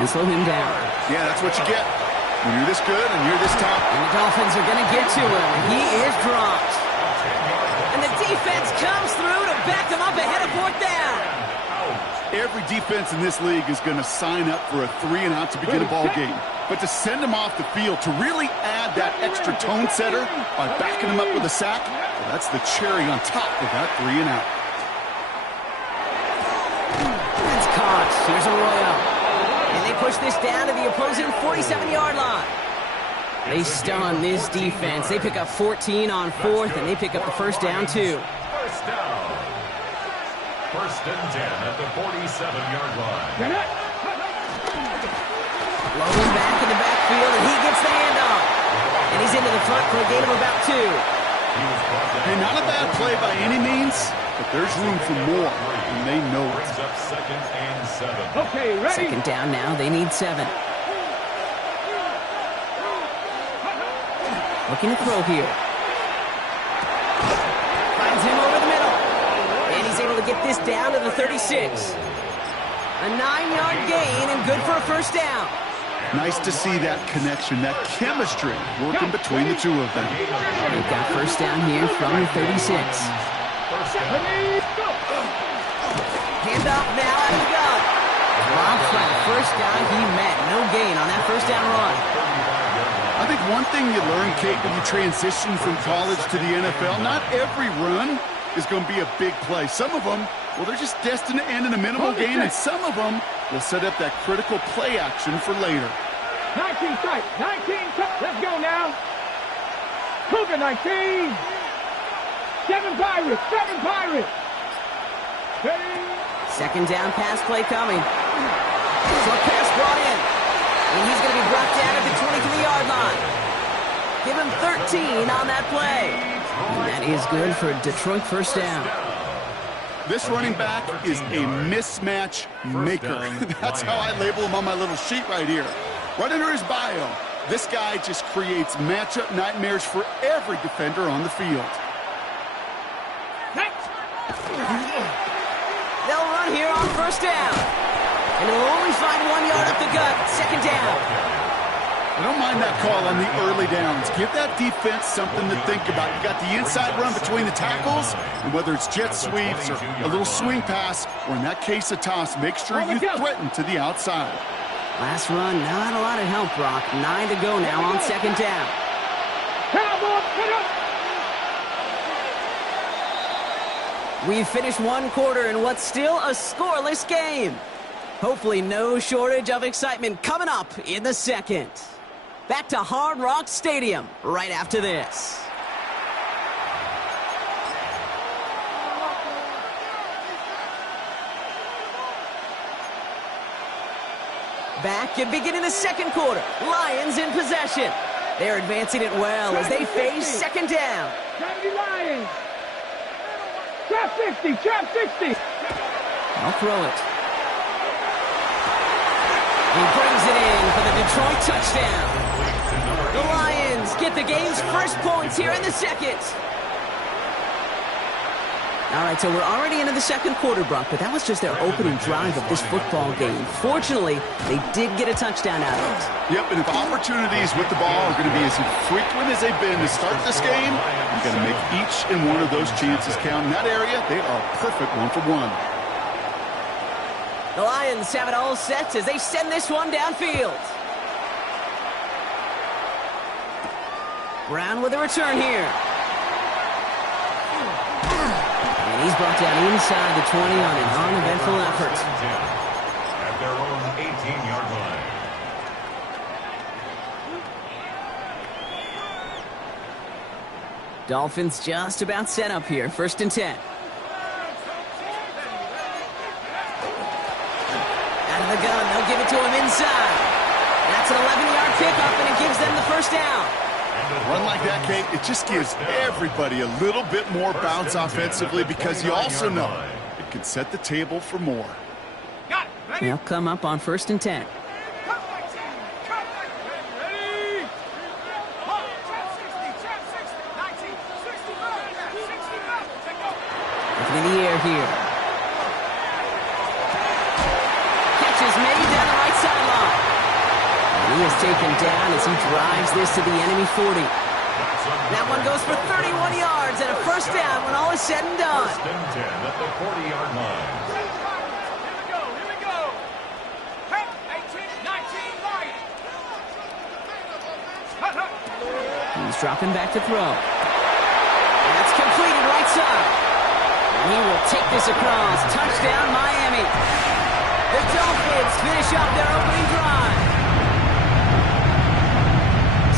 and slow him down. Yeah, that's what you get when you're this good and you're this top. And the Dolphins are going to get to him. He is dropped. And the defense comes through to back him up ahead of 4th down. Every defense in this league is going to sign up for a 3-and-out to begin a ball game. But to send him off the field, to really add that extra tone setter by backing him up with a sack, well, that's the cherry on top of that 3-and-out. That's caught. Here's Arroyo. And they push this down to the opposing 47-yard line. They stun this defense. They pick up 14 on 4th, and they pick up the 1st down, too. 1st down. 1st and 10 at the 47-yard line. Logan back in the backfield, and he gets the handoff. And he's into the front for a gain of about 2. Hey, not a bad play by any means, but there's room for more, and they know it. 2nd and 7. Okay, ready? 2nd down now. They need 7. Looking to throw here. Finds him over the middle. And he's able to get this down to the 36. A 9-yard gain and good for a 1st down. Nice to see that connection, that chemistry working between the two of them. They've got 1st down here from the 36. Handoff now out of the gun. Rob Flat, 1st guy he met. No gain on that 1st down run. I think one thing you learn, Kate, when you transition from college to the NFL, not every run is going to be a big play. Some of them, well, they're just destined to end in a minimal gain, and some of them will set up that critical play action for later. 19 strike, 19 strike. Let's go now. Cougar 19. 7 Pirates, 7 Pirates. Ready? 2nd down pass play coming. Short pass brought in. And he's going to be brought down at the 23-yard line. Give him 13 on that play. And that is good for Detroit 1st down. This running back is a mismatch maker. That's how I label him on my little sheet right here. Right under his bio, this guy just creates matchup nightmares for every defender on the field. They'll run here on 1st down. And he'll only find 1 yard up the gut. 2nd down. I don't mind that call on the early downs. Give that defense something to think about. You got the inside run between the tackles, and whether it's jet sweeps or a little swing pass, or in that case a toss, make sure you threaten to the outside. Last run, not a lot of help, Brock. 9 to go now on 2nd down. We've finished 1 quarter in what's still a scoreless game. Hopefully no shortage of excitement coming up in the 2nd. Back to Hard Rock Stadium right after this. Back and beginning the 2nd quarter. Lions in possession. They're advancing it well as they face 2nd down. Lions. Trap 60, trap 60. I'll throw it. He brings it in for the Detroit touchdown. The Lions get the game's first points here in the 2nd. All right, so we're already into the 2nd quarter, Brock, but that was just their opening drive of this football game. Fortunately, they did get a touchdown out of it. Yep, and if opportunities with the ball are going to be as frequent as they've been to start this game, you've got to make each and one of those chances count. In that area, they are perfect 1-for-1. The Lions have it all set as they send this one downfield. Brown with a return here. And he's brought down inside the 20 on an uneventful effort. At their own 18-yard line. Dolphins just about set up here. 1st and 10. Out of the gun. They'll give it to him inside. That's an 11-yard pickup, and it gives them the 1st down. Run like that, Kate, it just gives everybody a little bit more bounce offensively because you also know it can set the table for more. Got it. Ready? They'll come up on 1st and 10. Cut my team. Cut my team. Ready? Hawk, trap 60, trap 60, 19, 60, Bobcat, 60, Bobcat. Take over. Looking in the air here. Catch is made down the right sideline. He is taken down as he drives this to the enemy 40. That one goes for 31 yards and a 1st down when all is said and done. 1st and 10 at the 40-yard line. Here we go. Hey, 18, 19, Lion. Hut, hut. He's dropping back to throw. And that's completed right side. And he will take this across. Touchdown, Miami. The Dolphins finish off their opening drive.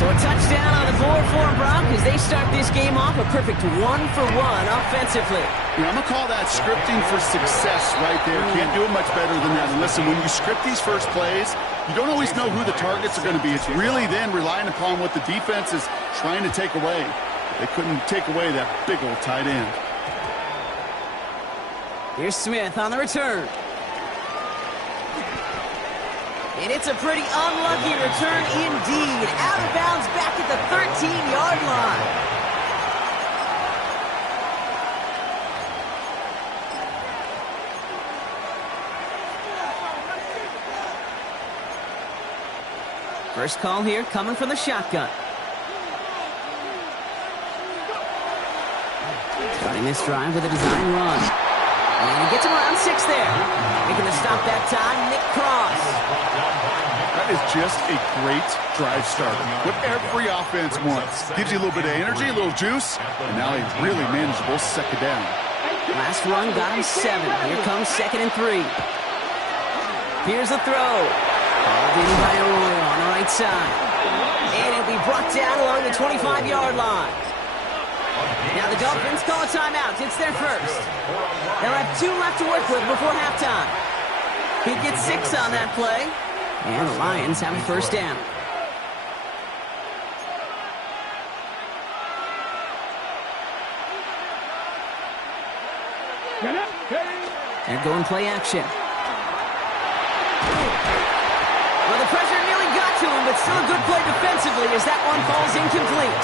So a touchdown on the board for them, Brock, as they start this game off a perfect 1-for-1 offensively. You know, I'm going to call that scripting for success right there. Can't do it much better than that. And listen, when you script these first plays, you don't always know who the targets are going to be. It's really then relying upon what the defense is trying to take away. They couldn't take away that big old tight end. Here's Smith on the return. And it's a pretty unlucky return indeed. Out of bounds back at the 13-yard line. First call here coming from the shotgun. Starting this drive with a design run. And he gets him around 6 there. Making the stop that time, Nick Cross. That is just a great drive starter. What every offense wants. Gives you a little bit of energy, a little juice, and now a really manageable 2nd down. Last run got him 7. Here comes 2nd and 3. Here's the throw. Called in by Arroyo on the right side. And it'll be brought down along the 25-yard line. Now the Dolphins call a timeout. It's their first. They'll have 2 left to work with before halftime. He gets 6 on that play. And the Lions have a 1st down. They're going play action. Well, the pressure nearly got to him, but still a good play defensively as that one falls incomplete.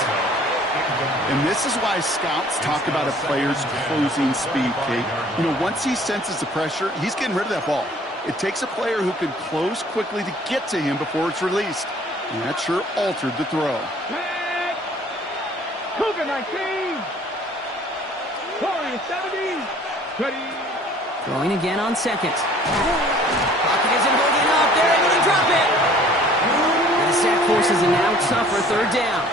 And this is why scouts talk about a player's closing speed, Kate. You know, once he senses the pressure, he's getting rid of that ball. It takes a player who can close quickly to get to him before it's released. And that sure altered the throw. Cougar 19. Corey 70. Ready. Throwing again on 2nd. Pocket isn't holding up. They're able to drop it. And the sack forces a now tougher 3rd down.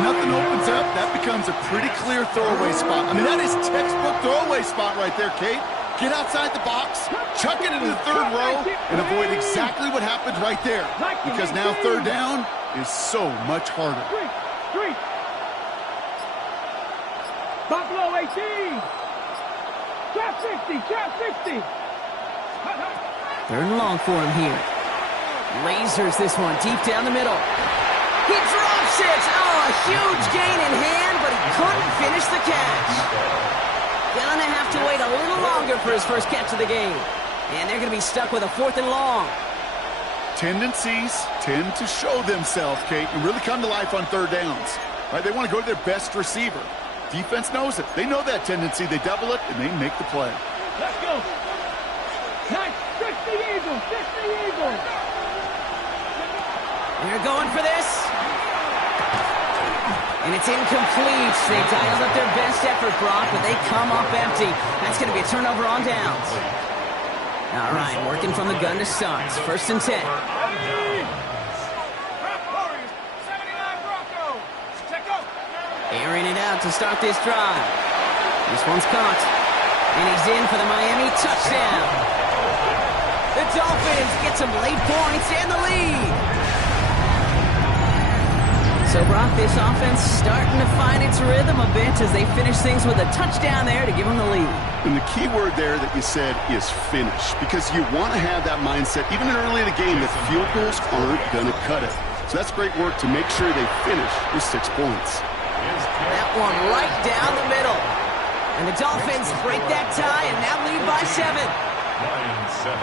Nothing opens up. That becomes a pretty clear throwaway spot. I mean, that is textbook throwaway spot right there, Kate. Get outside the box, chuck it into the 3rd row, and avoid exactly what happened right there. Because now 3rd down is so much harder. Three. Buffalo 18. Trap 60. 3rd and long for him here. Lasers this one deep down the middle. He drops it. Oh, a huge gain in hand, but he couldn't finish the catch. Gonna have to wait a little longer for his first catch of the game. And they're gonna be stuck with a 4th and long. Tendencies tend to show themselves, Kate, and really come to life on 3rd downs. Right? They want to go to their best receiver. Defense knows it. They know that tendency. They double it, and they make the play. Let's go. Nice. 60 Eagles. They're going for this. And it's incomplete. They dialed up their best effort, Brock, but they come up empty. That's going to be a turnover on downs. All right, working from the gun to start. 1st and 10. Airing it out to start this drive. This one's caught. And he's in for the Miami touchdown. The Dolphins get some late points and the lead. So, Brock, this offense starting to find its rhythm a bit as they finish things with a touchdown there to give them the lead. And the key word there that you said is finish, because you want to have that mindset, even early in the game, that field goals aren't going to cut it. So that's great work to make sure they finish with 6 points. That one right down the middle. And the Dolphins break that tie and now lead by 7. Lions 7.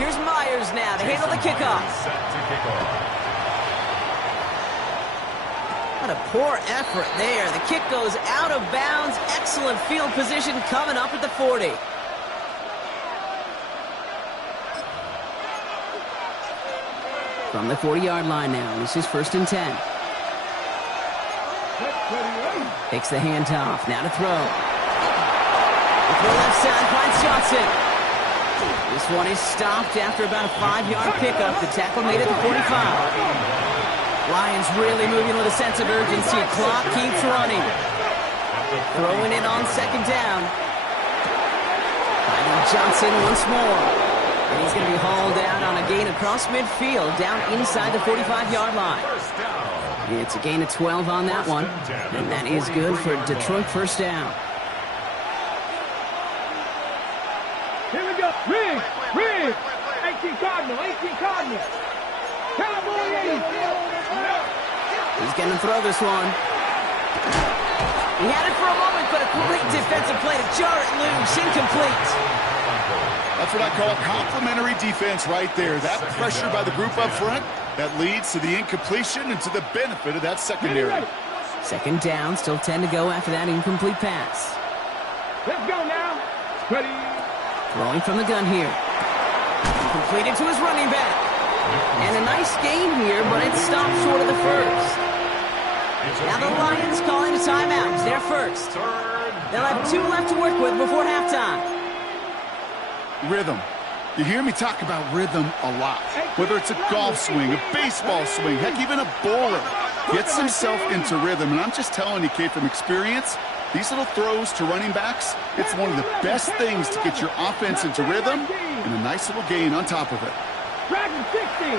Here's Myers now to handle the kickoff. Set to kick off. What a poor effort there. The kick goes out of bounds. Excellent field position coming up at the 40. From the 40-yard line now, this is 1st and 10. Takes the handoff, now to throw. The throw left side finds Johnson. This one is stopped after about a 5-yard pickup. The tackle made it to 45. Lions really moving with a sense of urgency. Clock keeps running. Throwing it on 2nd down. Finding Johnson once more. And he's going to be hauled out on a gain across midfield, down inside the 45-yard line. It's a gain of 12 on that one. And that is good for Detroit 1st down. Here we go. Rig. 18 Cardinal. Cowboy 80. He's going to throw this one. He had it for a moment, but a great defensive play to jar it loose. Incomplete. That's what I call complimentary defense right there. That pressure by the group up front, that leads to the incompletion and to the benefit of that secondary. 2nd down, still 10 to go after that incomplete pass. Let's go now. Ready. Throwing from the gun here. Completed to his running back. And a nice gain here, but it stopped short of the first. Now the Lions calling a timeout. They're first. They'll have 2 left to work with before halftime. Rhythm. You hear me talk about rhythm a lot. Whether it's a golf swing, a baseball swing, heck, even a bowler gets himself into rhythm. And I'm just telling you, kid, from experience, these little throws to running backs, it's one of the best things to get your offense into rhythm and a nice little gain on top of it. Dragon 60.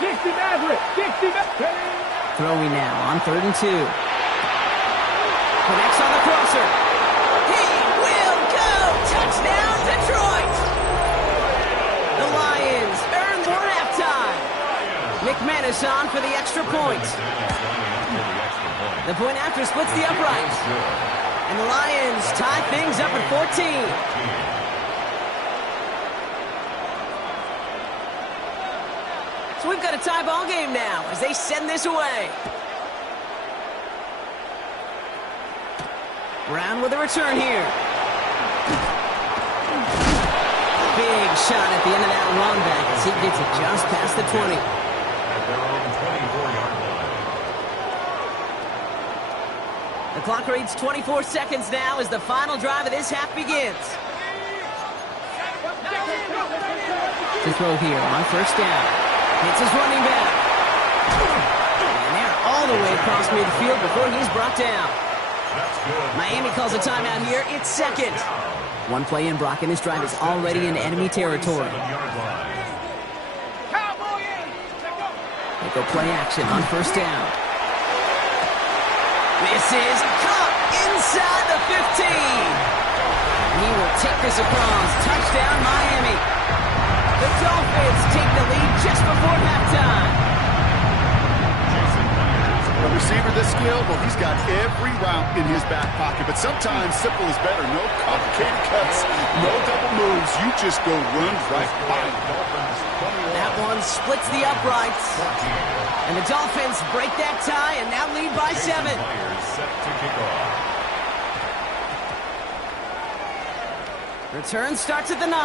60 Maverick. Throwing now on 3rd and 2. Connects on the crosser. He will go. Touchdown, Detroit. The Lions earn more halftime. McManus on for the extra point. The point after splits the uprights. And the Lions tie things up at 14. So we've got a tie ball game now as they send this away. Brown with a return here. Big shot at the end of that run back as he gets it just past the 20. At their own 24-yard line. The clock reads 24 seconds now as the final drive of this half begins. To throw here on 1st down. It's his running back. And they're all the way across midfield before he's brought down. Miami calls a timeout here. It's 2nd. One play in, Brock, and this drive is already in enemy territory. They go play action on 1st down. This is caught inside the 15. He will take this across. Touchdown, Miami. The Dolphins take the lead just before halftime. A receiver this skilled, well, he's got every route in his back pocket, but sometimes simple is better. No complicated cuts, no double moves. You just go run right by him. That one splits the uprights. And the Dolphins break that tie and now lead by 7. Set to kick off. Return starts at the 9.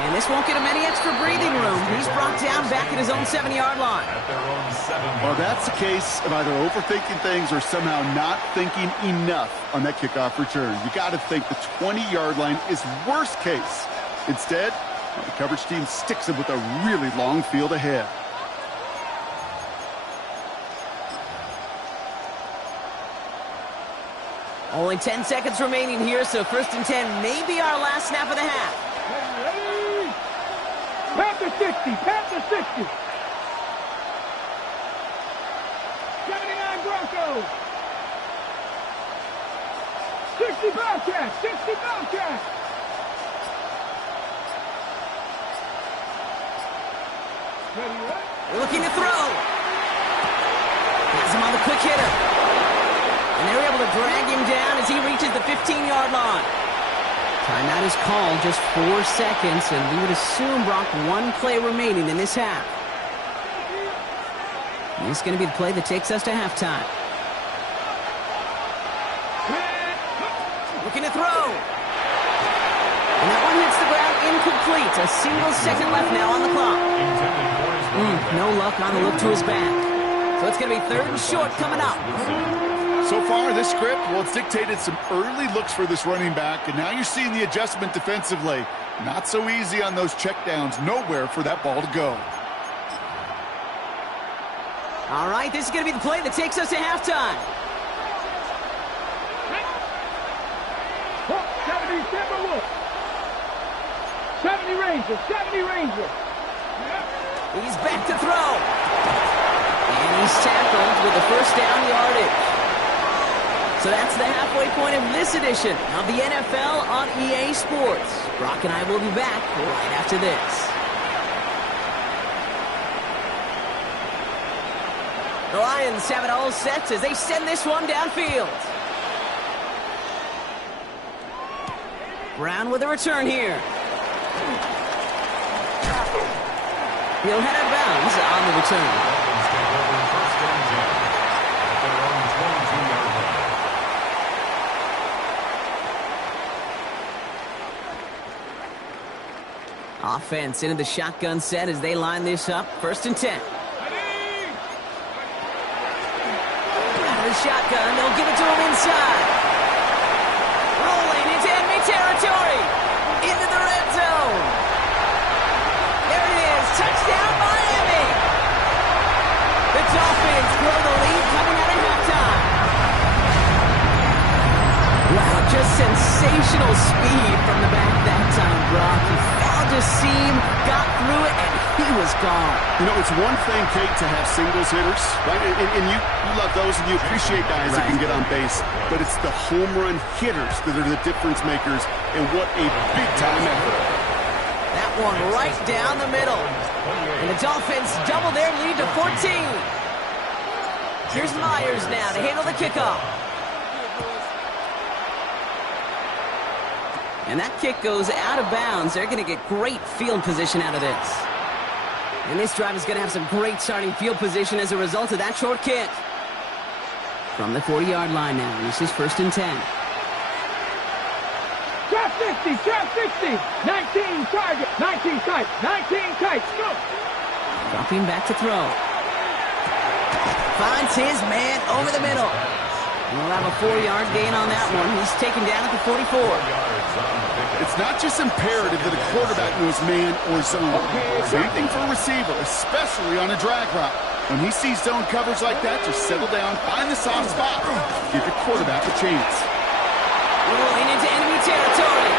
And this won't get him any extra breathing room. He's brought down back at his own 7-yard line. At their own 7. Well, that's a case of either overthinking things or somehow not thinking enough on that kickoff return. You got to think the 20-yard line is worst case. Instead, the coverage team sticks him with a really long field ahead. Only 10 seconds remaining here, so 1st and 10 may be our last snap of the half. Panther 60. go. 60 Bobcats, 60 Bobcats. Ready, right? Looking to throw. Has him on the quick hitter. And they're able to drag him down as he reaches the 15-yard line. Timeout is called, just 4 seconds, and we would assume, Brock, 1 play remaining in this half. And this is going to be the play that takes us to halftime. Looking to throw. And that one hits the ground incomplete. A single second left now on the clock. No luck on the look to his back. So it's going to be 3rd and short coming up. So far, this script, well, it's dictated some early looks for this running back, and now you're seeing the adjustment defensively. Not so easy on those checkdowns. Nowhere for that ball to go. All right, this is going to be the play that takes us to halftime. 70 Timberwolves. 70 Rangers, 70 Rangers. He's back to throw. And he's tackled with the first down yardage. So that's the halfway point of this edition of the NFL on EA Sports. Brock and I will be back right after this. The Lions have it all set as they send this one downfield. Brown with a return here. He'll head out of bounds on the return. Offense into the shotgun set as they line this up. 1st and 10. Out of the shotgun, they'll give it to him inside. Rolling into enemy territory. Into the red zone. There it is. Touchdown, Miami. The Dolphins grow the lead coming out of halftime. Wow, just sensational speed from the back that time, Brock. He found a seam, got through it, and he was gone. You know, it's one thing, Kate, to have singles hitters, right? And you love those, and you appreciate guys that can get on base. But it's the home run hitters that are the difference makers, and what a big-time effort. That one right down the middle. And the Dolphins double their lead to 14. Here's Myers now to handle the kickoff. And that kick goes out of bounds. They're going to get great field position out of this. And this drive is going to have some great starting field position as a result of that short kick. From the 40-yard line now, this is 1st and 10. Trap 60, trap 60. 19 target, 19 kites, 19 kites. Go. Dropping back to throw. Finds his man over the middle. We'll have a 4-yard gain on that one. He's taken down at the 44. It's not just imperative that a quarterback knows man or zone. Same thing for a receiver, especially on a drag route. When he sees zone coverage like that, just settle down, find the soft spot, give your quarterback a chance. Rolling into enemy territory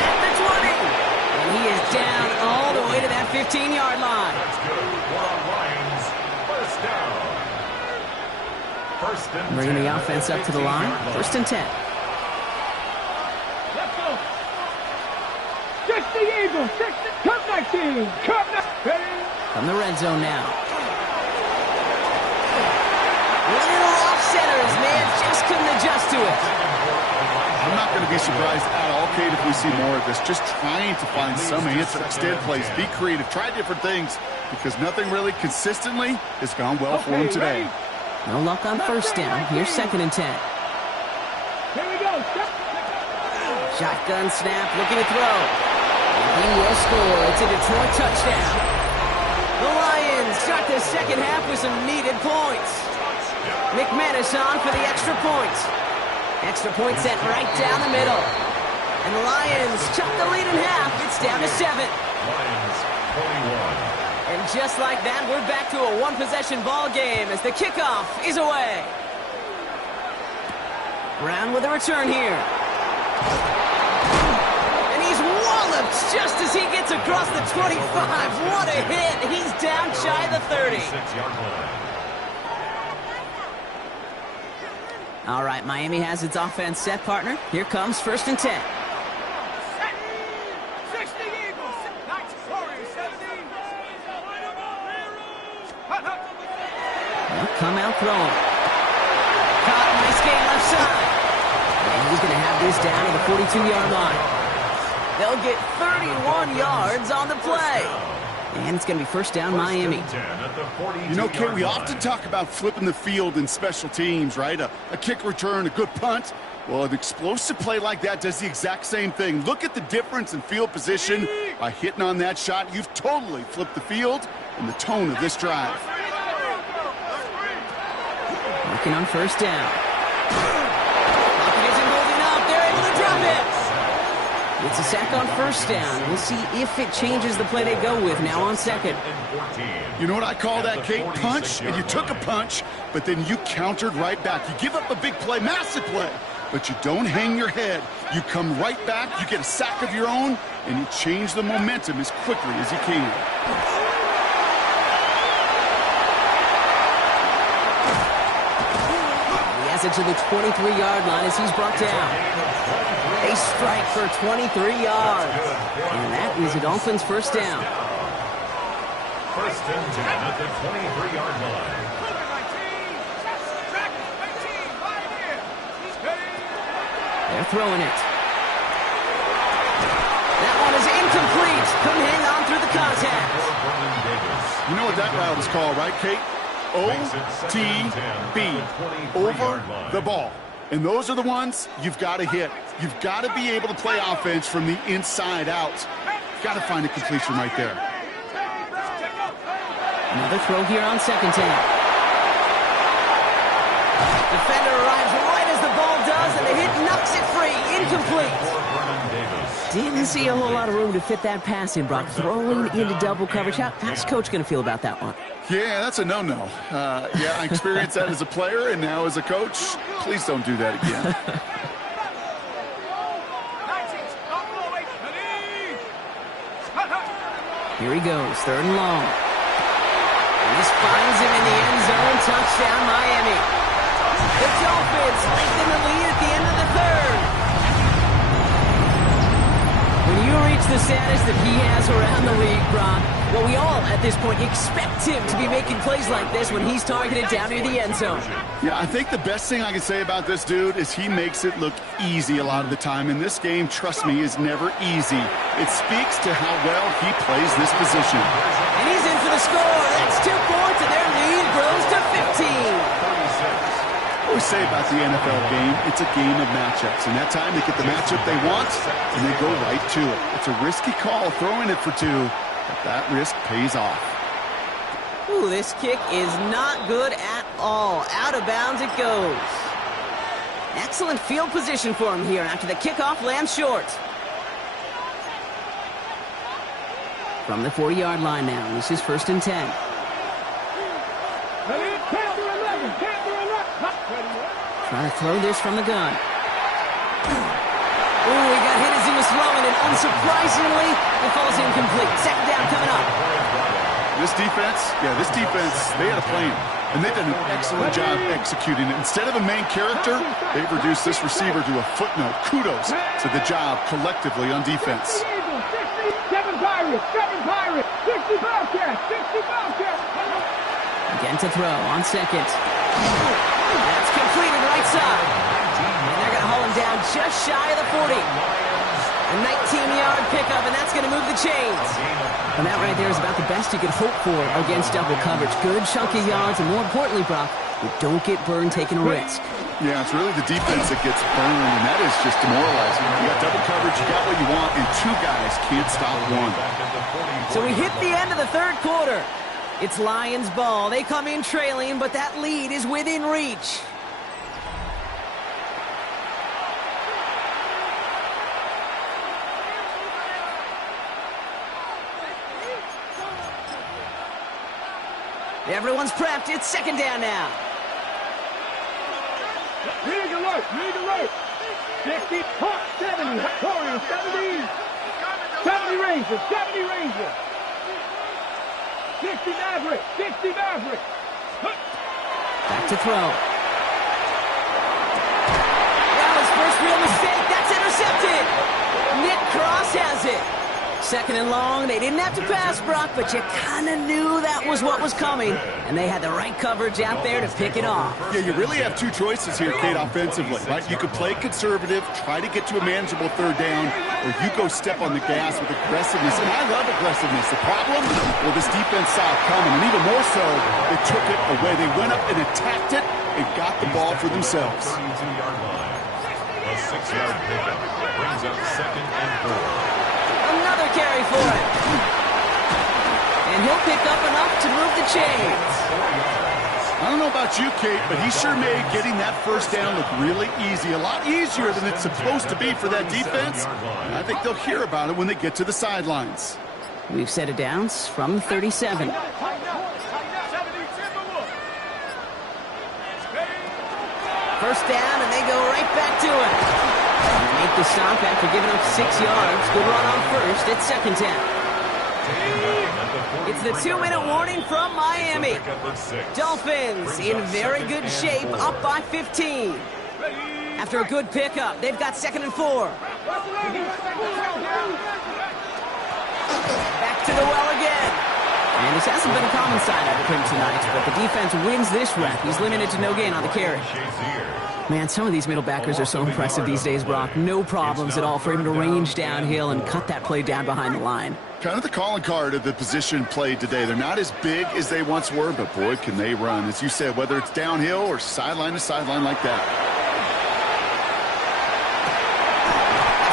at the 20. And he is down all the way to that 15-yard line. That's good for the Lions. 1st down. Bringing the offense up to the line. 1st and 10. Let's go. 60 Eagles, 60. Come 19. Come 19. From the red zone now. Little off center. His man just couldn't adjust to it. I'm not going to be surprised at all, Kate, if we see more of this. Just trying to find some answer. Extend plays, be creative, try different things, because nothing really consistently has gone well for him today. Ready? No luck on 1st down. Here's 2nd and 10. Here we go. Shotgun snap, looking to throw. And he will score. It's a Detroit touchdown. The Lions start the second half with some needed points. McManus on for the extra point. Extra point sent right down the middle. And the Lions chop the lead in half. It's down to 7. Lions 21. And just like that, we're back to a one-possession ball game as the kickoff is away. Brown with a return here. And he's walloped just as he gets across the 25. What a hit. He's down shy of the 30. 6-yard line. All right, Miami has its offense set, partner. Here comes 1st and 10. 60 Eagles. 90 Warriors. 70. They'll come out throwing. Caught, nice game left side. And he's going to have this down to the 42-yard line. They'll get 31 yards on the play. And it's going to be 1st down, Miami. You know, Kate, we often talk about flipping the field in special teams, right? A kick return, a good punt. Well, an explosive play like that does the exact same thing. Look at the difference in field position. By hitting on that shot, you've totally flipped the field and the tone of this drive. Working on 1st down. Pocket isn't holding up. They're able to drop it. It's a sack on 1st down. We'll see if it changes the play they go with now on 2nd. You know what I call that, Kate? Punch. And you took a punch, but then you countered right back. You give up a big play, massive play, but you don't hang your head. You come right back, you get a sack of your own, and you change the momentum as quickly as you can. He has it to the 23-yard line as he's brought down. A strike for 23 yards. And that is the Dolphins' 1st down. 1st and 10 at the 23-yard line. They're throwing it. That one is incomplete. Couldn't hang on through the contact. You know what that route is called, right, Kate? OTB, over the ball. And those are the ones you've got to hit. You've got to be able to play offense from the inside out. You've got to find a completion right there. Another throw here on 2nd down. Defender arrives right as the ball does, and the hit knocks it free. Incomplete. Didn't see a whole lot of room to fit that pass in, Brock. Throwing into double coverage. How's Coach going to feel about that one? Yeah, that's a no-no. Yeah, I experienced that as a player and now as a coach. Please don't do that again. Here he goes, 3rd and long. This finds him in the end zone. Touchdown, Miami. The Dolphins lengthen the lead at the end of the 3rd. When you reach the status that he has around the league, Brock, well, we all, at this point, expect him to be making plays like this when he's targeted down near the end zone. Yeah, I think the best thing I can say about this dude is he makes it look easy a lot of the time. And this game, trust me, is never easy. It speaks to how well he plays this position. And he's in for the score. That's 2 points, and their lead grows to 15. I always say about the NFL game, it's a game of matchups. And that time they get the matchup they want, and they go right to it. It's a risky call throwing it for 2, but that risk pays off. Ooh, this kick is not good at all. Out of bounds it goes. Excellent field position for him here after the kickoff lands short. From the 40-yard line now, this is 1st and 10. Trying to throw this from the gun. Ooh, he got hit as he was throwing, and unsurprisingly, it falls incomplete. 2nd down coming up. This defense, they had a plan. And they've done an excellent job executing it. Instead of a main character, they've reduced this receiver to a footnote. Kudos to the job collectively on defense. 7 Pirates, 60 Bobcats, 60 Bobcats. Again to throw on 2nd. That's completed right side. And they're going to haul him down just shy of the 40. A 19-yard pickup, and that's going to move the chains. And that right there is about the best you could hope for against double coverage. Good chunky yards, and more importantly, Brock, you don't get burned taking a risk. Yeah, it's really the defense that gets burned, and that is just demoralizing. You got double coverage, you got what you want, and 2 guys can't stop one. So we hit the end of the 3rd quarter. It's Lions ball. They come in trailing, but that lead is within reach. Everyone's prepped. It's 2nd down now. League alert, 60, Hawk 70, Warriors 70, 70 Rangers, 60 Mavericks. Back to throw. Second and long. They didn't have to pass, Brock, but you kind of knew that was what was coming. And they had the right coverage out there to pick it off. Yeah, you really have two choices here, Kate, offensively, right? You could play conservative, try to get to a manageable third down, or you go step on the gas with aggressiveness. And I love aggressiveness. The problem? Well, this defense saw it coming, and even more so, they took it away. They went up and attacked it and got the ball for themselves. 32-yard line. A 6-yard pickup brings up 2nd and 4. Another carry for him. And he'll pick up enough to move the chains. I don't know about you, Kate, but he sure made getting that first down look really easy. A lot easier than it's supposed to be for that defense. And I think they'll hear about it when they get to the sidelines. We've set it down from 37. First down, and they go right back to it. They make the stop after giving up 6 yards. Good run on first. It's 2nd down. It's the 2-minute warning from Miami. Dolphins in very good shape, up by 15. After a good pickup, they've got 2nd and 4. Back to the well again. And this hasn't been a common sight out of him tonight, but the defense wins this rep. He's limited to no gain on the carry. Man, some of these middle backers are so impressive these days, Brock. No problems at all for him to range downhill and cut that play down behind the line. Kind of the calling card of the position played today. They're not as big as they once were, but boy, can they run. As you said, whether it's downhill or sideline to sideline like that.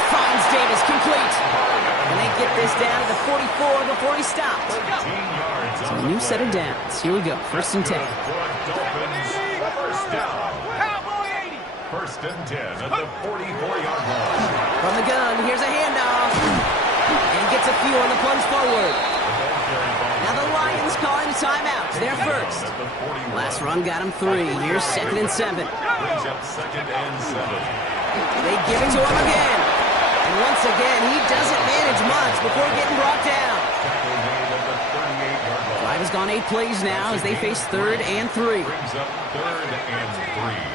Finds Davis complete. And they get this down to the 44 before he stops. So a new set of downs. Here we go. 1st and 10. First down. First and 10 at the 44-yard line. From the gun, here's a handoff. And gets a few on the plunge forward. Now the Lions calling a timeout. They're first. Last run got him 3. Here's 2nd and 7. Brings up 2nd and 7. They give it to him again. And once again, he doesn't manage much before getting brought down. Drive has gone 8 plays now as they face 3rd and 3. Brings up 3rd and 3.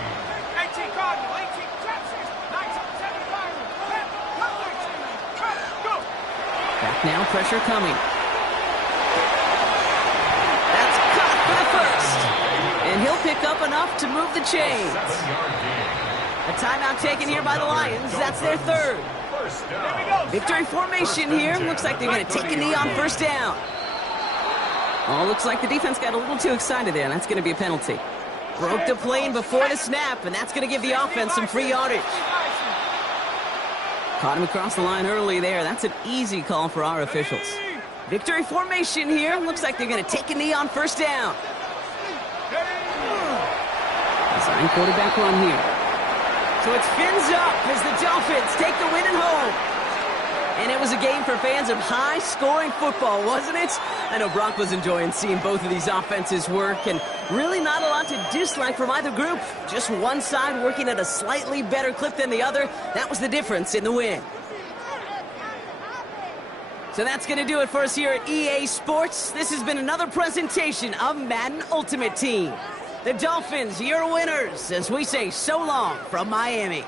Back now, pressure coming. That's caught for the first. And he'll pick up enough to move the chains. A timeout taken here by the Lions. That's their 3rd. Victory formation here. Looks like they're going to take a knee on 1st down. Oh, looks like the defense got a little too excited there, and that's going to be a penalty. Broke the plane before the snap, and that's going to give the offense some free yardage. Caught him across the line early there. That's an easy call for our officials. Victory formation here. Looks like they're going to take a knee on 1st down. Design quarterback run here. So it's fins up as the Dolphins take the win at home. And it was a game for fans of high-scoring football, wasn't it? I know Brock was enjoying seeing both of these offenses work, and really not a lot to dislike from either group. Just one side working at a slightly better clip than the other. That was the difference in the win. So that's going to do it for us here at EA Sports. This has been another presentation of Madden Ultimate Team. The Dolphins, your winners, as we say so long from Miami.